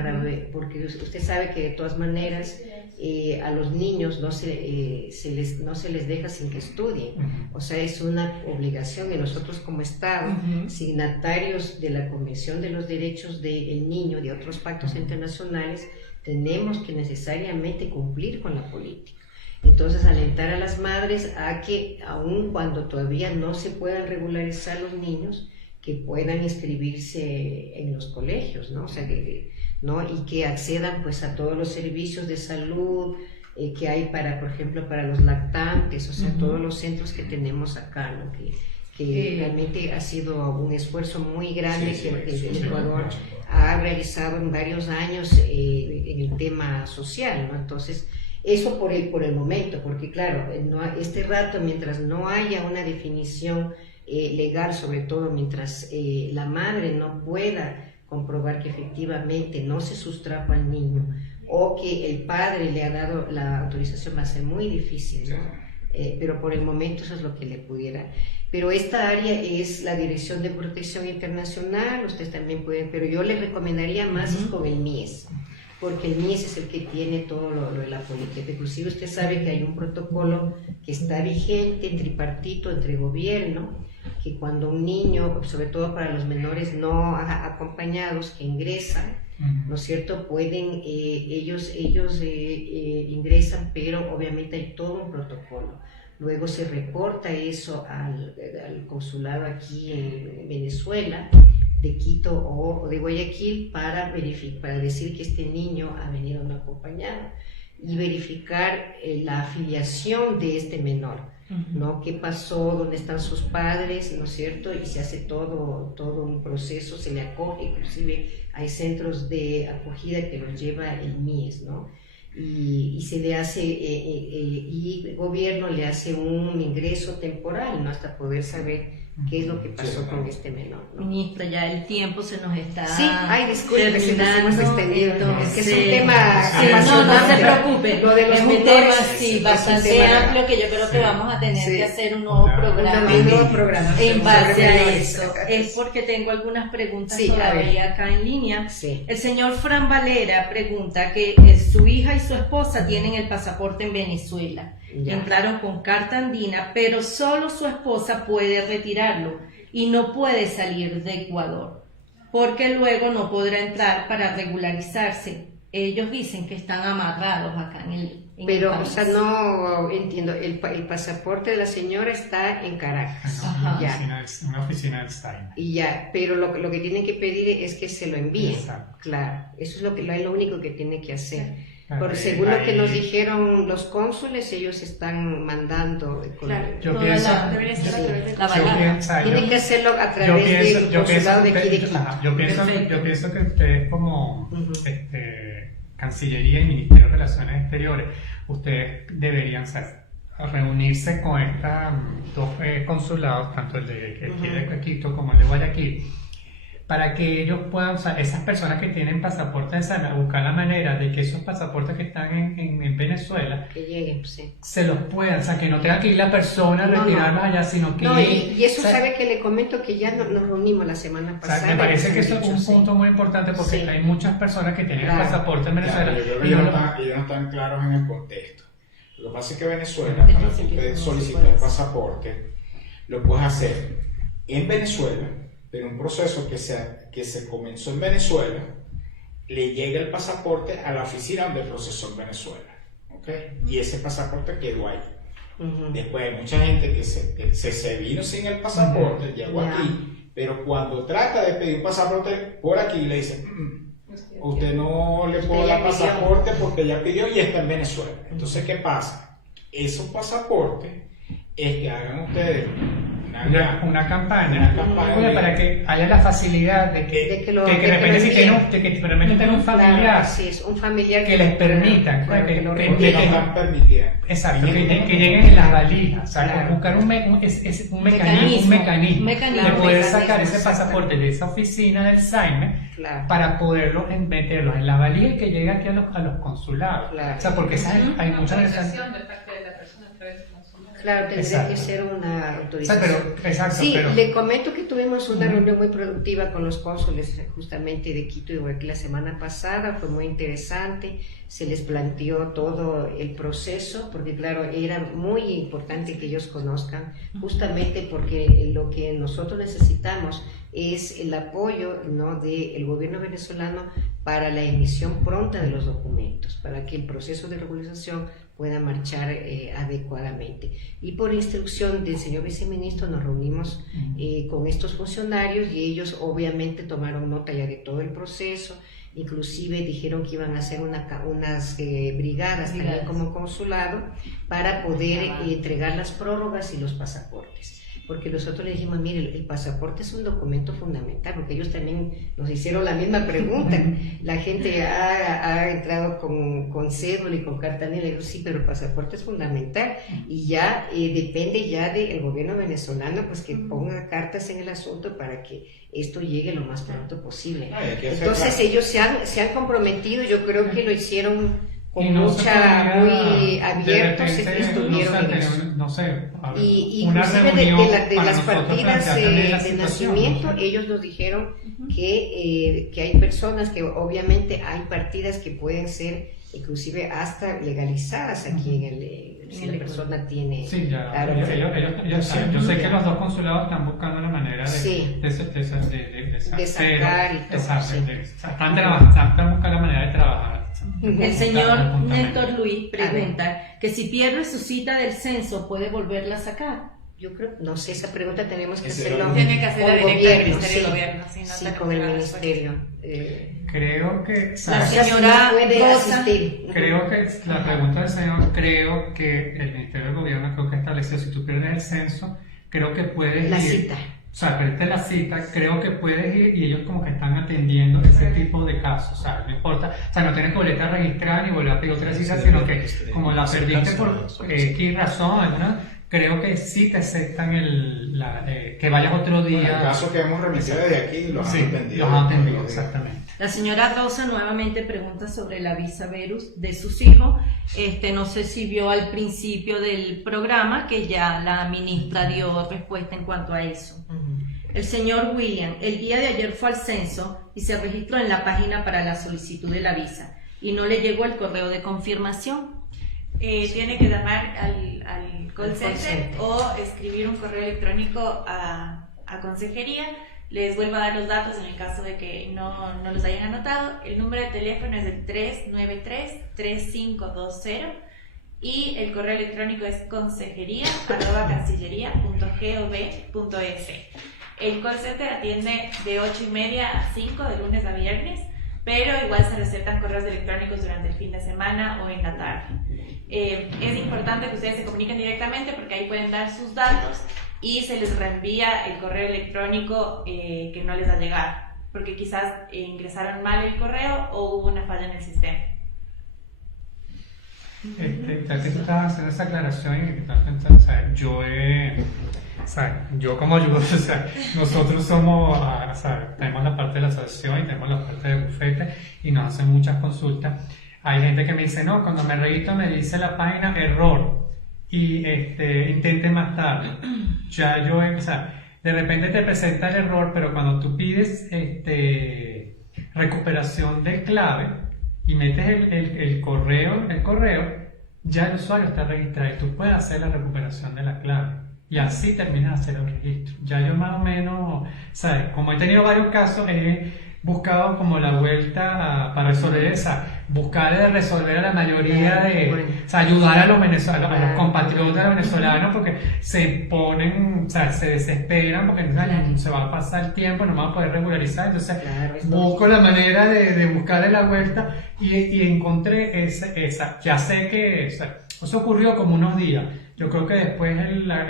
Porque usted sabe que de todas maneras a los niños no se les deja sin que estudien. O sea, es una obligación de nosotros como Estado, signatarios de la Convención de los Derechos del Niño, de otros pactos internacionales, tenemos que necesariamente cumplir con la política. Entonces, alentar a las madres a que, aun cuando todavía no se puedan regularizar los niños, que puedan inscribirse en los colegios, ¿no? O sea, y que accedan pues a todos los servicios de salud que hay por ejemplo, para los lactantes, o sea, todos los centros que tenemos acá, ¿no? Que realmente ha sido un esfuerzo muy grande que el Ecuador ha realizado en varios años en el tema social, ¿no? Entonces, eso por el momento, porque claro, este rato, mientras no haya una definición legal, sobre todo mientras la madre no pueda comprobar que efectivamente no se sustrajo al niño o que el padre le ha dado la autorización, va a ser muy difícil, ¿no? Pero por el momento eso es lo que le pudiera. Pero esta área es la Dirección de Protección Internacional, ustedes también pueden, pero yo les recomendaría más es con el MIES, porque el MIES es el que tiene todo lo de la política. Inclusive usted sabe que hay un protocolo que está vigente, tripartito, entre gobierno, que cuando un niño, sobre todo para los menores no acompañados que ingresan, ¿no es cierto? Pueden, ellos ingresan, pero obviamente hay todo un protocolo. Luego se reporta eso al consulado aquí en Venezuela, de Quito o de Guayaquil, para decir que este niño ha venido no acompañado y verificar la afiliación de este menor, ¿no? ¿Qué pasó? ¿Dónde están sus padres? ¿No es cierto? Y se hace todo un proceso, se le acoge, inclusive hay centros de acogida que los lleva el MIES, ¿no? Y se le hace, y el gobierno le hace un ingreso temporal, ¿no? Hasta poder saber qué es lo que pasó con este menor, ¿no? Ministra, ya el tiempo se nos está disculpe, se nos hemos extendido. Entonces, es que es un tema no se preocupe, lo de los es un menores, tema bastante amplio que yo creo que vamos a tener que hacer un nuevo programa en base a eso. Es porque tengo algunas preguntas todavía acá en línea. El señor Fran Valera pregunta que su hija y su esposa tienen el pasaporte en Venezuela. Entraron con carta andina, pero solo su esposa puede retirarlo y no puede salir de Ecuador, porque luego no podrá entrar para regularizarse. Ellos dicen que están amarrados acá en el Pero, país. o sea, no entiendo, el pasaporte de la señora está en Caracas. Una oficina del STAIN. Y ya, pero lo que tienen que pedir es que se lo envíen. Exacto. Claro, eso es lo único que tiene que hacer. Porque según lo que nos dijeron los cónsules, ellos están mandando. Yo pienso tienen que hacerlo a través del consulado de aquí de Quito. Yo pienso que ustedes como Cancillería y Ministerio de Relaciones Exteriores, ustedes deberían ser, reunirse con estos dos consulados, tanto el de aquí de Quito como el de Guayaquil, para que ellos puedan, o sea, esas personas que tienen pasaporte de sana, buscar la manera de que esos pasaportes que están en Venezuela que lleguen, sí. se los puedan, o sea, que no tenga que ir la persona a retirarlos allá, sino que... No, y eso, o sea, sabe que le comento que ya nos reunimos la semana o sea, pasada. me parece que eso es dicho, un sí. punto muy importante porque Sí. hay muchas personas que tienen Claro. el pasaporte en Venezuela. Claro, yo creo que y ellos no- no están claros en el contexto. Lo que pasa es que Venezuela, Él cuando dice tú que te no se solicitas puede el hacer. pasaporte, lo puedes hacer en Venezuela, pero un proceso que se comenzó en Venezuela, le llega el pasaporte a la oficina donde procesó en Venezuela, ¿ok? Y ese pasaporte quedó ahí. Ujú. Después hay mucha gente que se vino sin el pasaporte, llegó Ya. aquí, pero cuando trata de pedir un pasaporte por aquí, le dicen, usted no le puede Usted ya dar pidió. pasaporte porque ya pidió y está en Venezuela. Entonces, ¿qué pasa? Esos pasaportes es que hagan ustedes una campaña, Una campaña oye, de- para que haya la facilidad de que, De que lo- de de que de repente lo si envíen. tienen, de repente tengan un familiar Claro, así es, un familiar que les permita, claro, que- que lo que- porque no reenvíe. están permitiendo. exacto, Viniendo que con- lleguen en las valijas, o sea, Claro. buscar un mecanismo Mecanismo de poder sacar ese exactamente. pasaporte de esa oficina del SAIME Claro. para poderlos meterlos en la valija y que llegue aquí a los consulados. Claro. O sea, porque hay Una muchas autorización de parte de la persona a través del consulado. Claro, tendría Exacto. que ser una O sea, autorización. exacto, Sí, pero le comento que tuvimos una Ujú. reunión muy productiva con los cónsules justamente de Quito y Guayaquil la semana pasada, fue muy interesante, se les planteó todo el proceso, porque claro, era muy importante que ellos conozcan, justamente porque lo que nosotros necesitamos es el apoyo, ¿no?, del gobierno venezolano para la emisión pronta de los documentos, para que el proceso de regularización pueda marchar adecuadamente. Y por instrucción del señor viceministro nos reunimos con estos funcionarios y ellos obviamente tomaron nota ya de todo el proceso, inclusive dijeron que iban a hacer unas brigadas también como consulado para poder entregar las prórrogas y los pasaportes. Porque nosotros le dijimos, mire, el pasaporte es un documento fundamental, porque ellos también nos hicieron la misma pregunta. La gente ha entrado con cédula y con carta negra, y digo, sí, pero el pasaporte es fundamental y ya depende ya del gobierno venezolano, pues que ponga cartas en el asunto para que esto llegue lo más pronto posible. No, y hay que hacer Entonces claro. ellos se han comprometido, yo creo que lo hicieron con y no se mucha, podría, muy de abiertos, repente, estuvieron en no eso. sé, no sé, a ver, Y una inclusive reunión de para las nosotros partidas plantear también la de situación, nacimiento, ¿no? ellos nos dijeron que hay personas que obviamente hay partidas que pueden ser inclusive hasta legalizadas aquí si la persona tiene... Sí, ya, Claro, ellos saben. Yo sé que los dos consulados están buscando la manera de, Sí. de sacar y todo, exacto, sí. están buscando la manera de trabajar. El señor Conjuntamente. Néstor Luis pregunta que si pierde su cita del censo, ¿puede volverla a sacar? Yo creo, no sé, esa pregunta tenemos que Ese hacerlo Tiene que hacerla con directa al gobierno, Ministerio de sí. Gobierno, sí, no Sí, está con el confirmada la ministerio. Creo que, La ¿sabes? señora puede Rosa, asistir. Creo que la pregunta del señor, creo que el Ministerio del Gobierno creo que estableció, si tú pierdes el censo, creo que puedes La ir, cita. o sea, perdiste la cita, creo que puedes ir y ellos como que están atendiendo ese tipo de casos, o sea, no importa, o sea, no tienes que volver a registrar ni volver a pedir otra cita, sino que como la perdiste por X razón, alguna, creo que sí te aceptan que vayas otro En el día. caso que hemos remitido desde aquí, los Sí, han atendido. los han atendido, exactamente. la señora Rosa nuevamente pregunta sobre la visa Verus de sus hijos. No sé si vio al principio del programa que ya la ministra dio respuesta en cuanto a eso. El señor William, el día de ayer fue al censo y se registró en la página para la solicitud de la visa y no le llegó el correo de confirmación. Tiene que llamar al call Al call center center. o escribir un correo electrónico a consejería. Les vuelvo a dar los datos en el caso de que no los hayan anotado. El número de teléfono es el 393-3520 y el correo electrónico es consejería@cancillería.gov.es. El call center atiende de 8:30 a 5 de lunes a viernes, pero igual se recetan correos electrónicos durante el fin de semana o en la tarde. Es importante que ustedes se comuniquen directamente porque ahí pueden dar sus datos y se les reenvía el correo electrónico que no les ha llegado, porque quizás ingresaron mal el correo o hubo una falla en el sistema. Ya que tú estabas haciendo esa aclaración y que estás pensando, o sea, yo como ayudo, o sea, nosotros somos, o sea, tenemos la parte de la asociación y tenemos la parte de bufete y nos hacen muchas consultas. Hay gente que me dice, no, cuando me registro me dice la página error y intente más tarde. Ya yo, o sea, de repente te presenta el error, pero cuando tú pides recuperación de clave y metes el correo, ya el usuario está registrado y tú puedes hacer la recuperación de la clave. Y así terminas de hacer el registro. Ya yo más o menos, ¿sabes? Como he tenido varios casos, he buscado como la vuelta para resolver buscar de resolver a la mayoría o sea, ayudar a los venezolanos, a los compatriotas venezolanos, porque se ponen, o sea, se desesperan porque se va a pasar el tiempo, no van a poder regularizar. Entonces, busco la manera de buscarle la vuelta y encontré esa. Ya sé que, o sea, eso ocurrió como unos días. Yo creo que después en la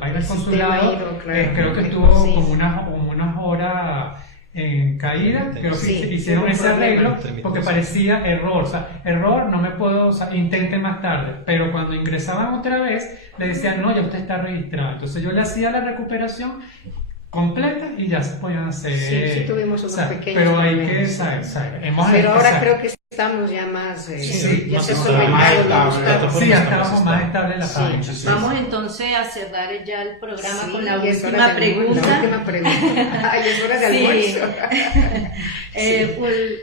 página del consulado, creo que estuvo como unas horas en caída. Creo que hicieron ese arreglo porque parecía error. O sea, error, no me puedo, o sea, intente más tarde. Pero cuando ingresaban otra vez, le decían, no, ya usted está registrado. Entonces yo le hacía la recuperación completa y ya se podían hacer. Sí, tuvimos unos pequeños. Pero hay que saber. Pero ahora creo que estamos ya más. Ya se ya estábamos más estables en la página. Vamos entonces a cerrar ya el programa con la última pregunta. La última pregunta. Ay, es hora de almuerzo.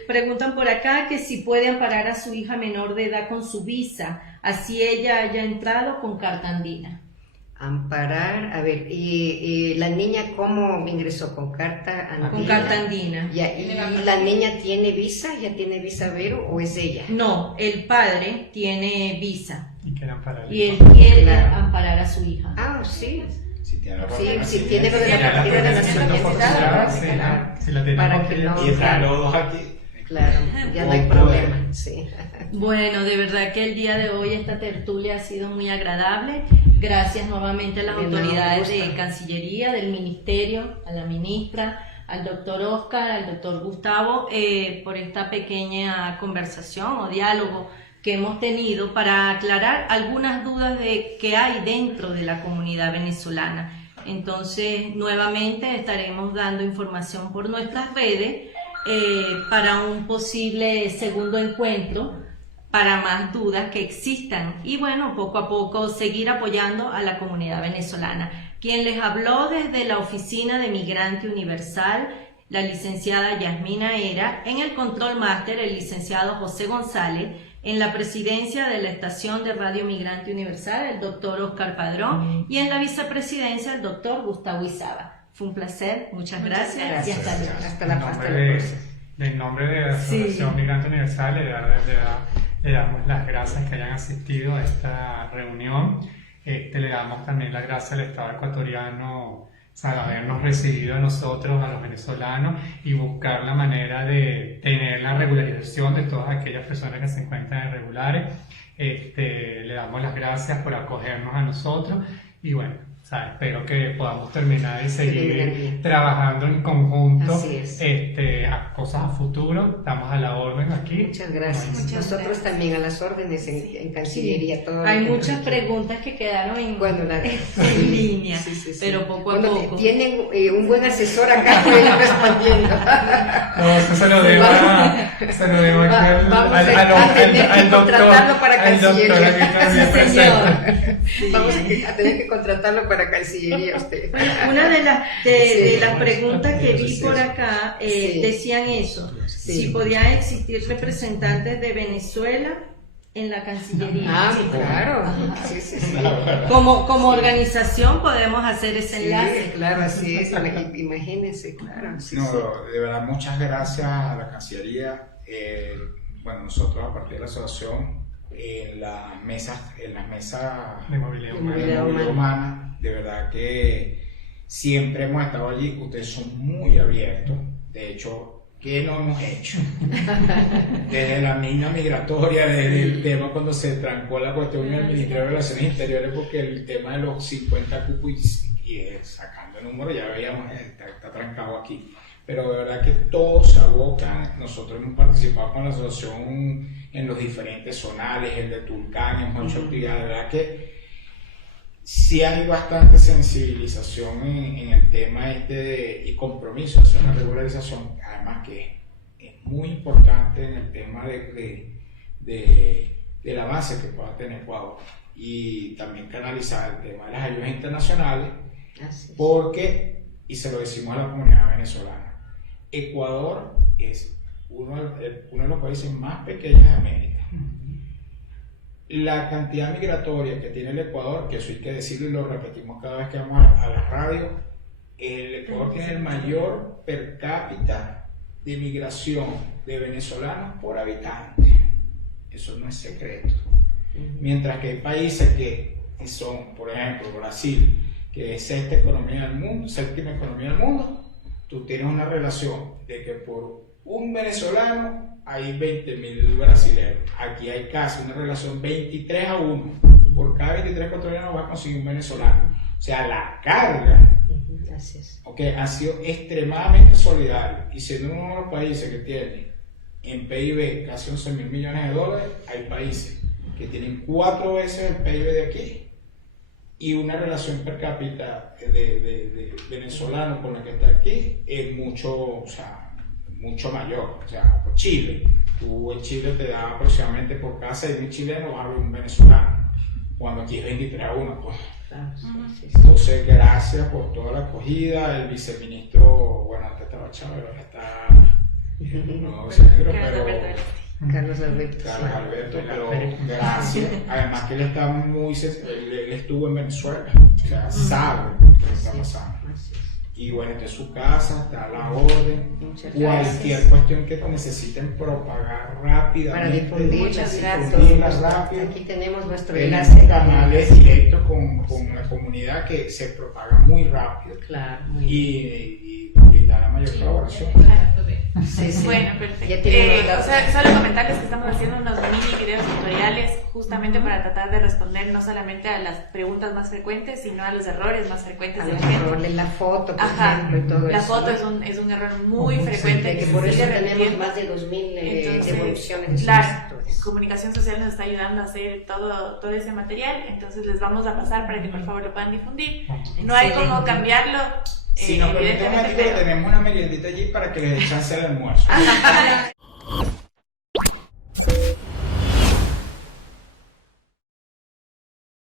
Preguntan por acá que si puede amparar a su hija menor de edad con su visa, así ella haya entrado con carta andina. Amparar, a ver, y la niña cómo ingresó, con carta andina. Con carta andina. ¿Y la niña tiene visa? ¿Ya tiene visa Vero o es ella? No, el padre tiene visa. Y quiere amparar. Y él quiere amparar a su hija. Ah, sí. Si tiene lo de la partida de nacimiento. Para que no. Y están los dos aquí. Claro, ya no hay problema. Sí. Bueno, de verdad que el día de hoy esta tertulia ha sido muy agradable. Gracias nuevamente a las autoridades de Cancillería, del Ministerio, a la ministra, al doctor Oscar, al doctor Gustavo, por esta pequeña conversación o diálogo que hemos tenido para aclarar algunas dudas que hay dentro de la comunidad venezolana. Entonces, nuevamente estaremos dando información por nuestras redes para un posible segundo encuentro, para más dudas que existan y bueno, poco a poco seguir apoyando a la comunidad venezolana. Quien les habló desde la Oficina de Migrante Universal, la licenciada Yasmina Era, en el Control Máster el licenciado José González, en la presidencia de la estación de Radio Migrante Universal el doctor Oscar Padrón y en la vicepresidencia el doctor Gustavo Izaba. Fue un placer, muchas gracias y hasta luego. Hasta la próxima. En nombre de la Asociación Migrante Universal le damos las gracias que hayan asistido a esta reunión. Le damos también las gracias al Estado ecuatoriano por habernos recibido a nosotros, a los venezolanos, y buscar la manera de tener la regularización de todas aquellas personas que se encuentran irregulares. Le damos las gracias por acogernos a nosotros y bueno, espero que podamos terminar y seguir trabajando en conjunto a cosas a futuro. Estamos a la orden aquí. Muchas gracias. Nosotros también a las órdenes en Cancillería. Hay muchas preguntas que quedaron en línea, pero poco a poco. Tienen un buen asesor acá que ir respondiendo. No, eso se lo debo al doctor. Contratarlo para Cancillería. Sí, señor. Vamos a tener que contratarlo para Cancillería usted. Una de las preguntas que vi por acá decían eso, si podían existir representantes de Venezuela en la Cancillería. Ah, claro. Sí. Como organización podemos hacer ese enlace. Sí, claro, así es. Imagínense, claro. De verdad, muchas gracias a la Cancillería. Bueno, nosotros a partir de la asociación, en las mesas de movilidad humana, de verdad que siempre hemos estado allí. Ustedes son muy abiertos. De hecho, ¿qué no hemos hecho? Desde la niña migratoria, desde el tema cuando se trancó la cuestión en el Ministerio de Relaciones Interiores, porque el tema de los 50 cupos y sacando el número ya veíamos, está trancado aquí. pero de verdad que todos se abocan. Nosotros hemos participado con la asociación en los diferentes zonales, el de Tulcán, hemos hecho actividades, de verdad que sí hay bastante sensibilización en el tema y compromiso hacia una regularización, además que es muy importante en el tema del avance que pueda tener Ecuador, y también canalizar el tema de las ayudas internacionales, porque, y se lo decimos a la comunidad venezolana, Ecuador es uno de los países más pequeños de América. La cantidad migratoria que tiene el Ecuador, que eso hay que decirlo y lo repetimos cada vez que vamos a la radio, el Ecuador tiene el mayor per cápita de migración de venezolanos por habitante. Eso no es secreto. Mientras que hay países que son, por ejemplo, Brasil, que es séptima economía del mundo, tú tienes una relación de que por un venezolano hay 20.000 brasileños. Aquí hay casi una relación 23-1. Por cada 23 ecuatorianos vas a conseguir un venezolano. O sea, la carga ha sido extremadamente solidaria. Y siendo uno de los países que tiene en PIB casi 11.000 millones de dólares, hay países que tienen 4 veces el PIB de aquí y una relación per cápita de venezolano con la que está aquí es mucho mayor. O sea, por Chile, tú en Chile te da aproximadamente por cada 6.000 chilenos vas a ver un venezolano, cuando aquí es 23-1, pues. Entonces, gracias por toda la acogida. El viceministro, bueno, antes estaba Chávez, ahora está no sé, pero Carlos Alberto, pero gracias. Además que él está él estuvo en Venezuela, o sea, sabe lo que está pasando. Y bueno, esta es su casa, está a la orden. Cualquier cuestión que necesiten propagar rápidamente, para difundirla rápido. Aquí tenemos nuestro enlace. Canales directos con la comunidad que se propaga muy rápido. Claro, y brindar la mayor colaboración. Bueno, perfecto. Solo comentarles que estamos haciendo unos mini videos tutoriales justamente para tratar de responder no solamente a las preguntas más frecuentes, sino a los errores más frecuentes de la gente. La foto, por ejemplo, y todo la eso. foto es un error muy frecuente. Que por eso tenemos más de 2.000 devoluciones. Claro, Comunicación Social nos está ayudando a hacer todo ese material, entonces les vamos a pasar para que por favor lo puedan difundir. No hay como cambiarlo. Si nos permiten un momentito, tenemos una meriendita allí para que les dé chance al almuerzo.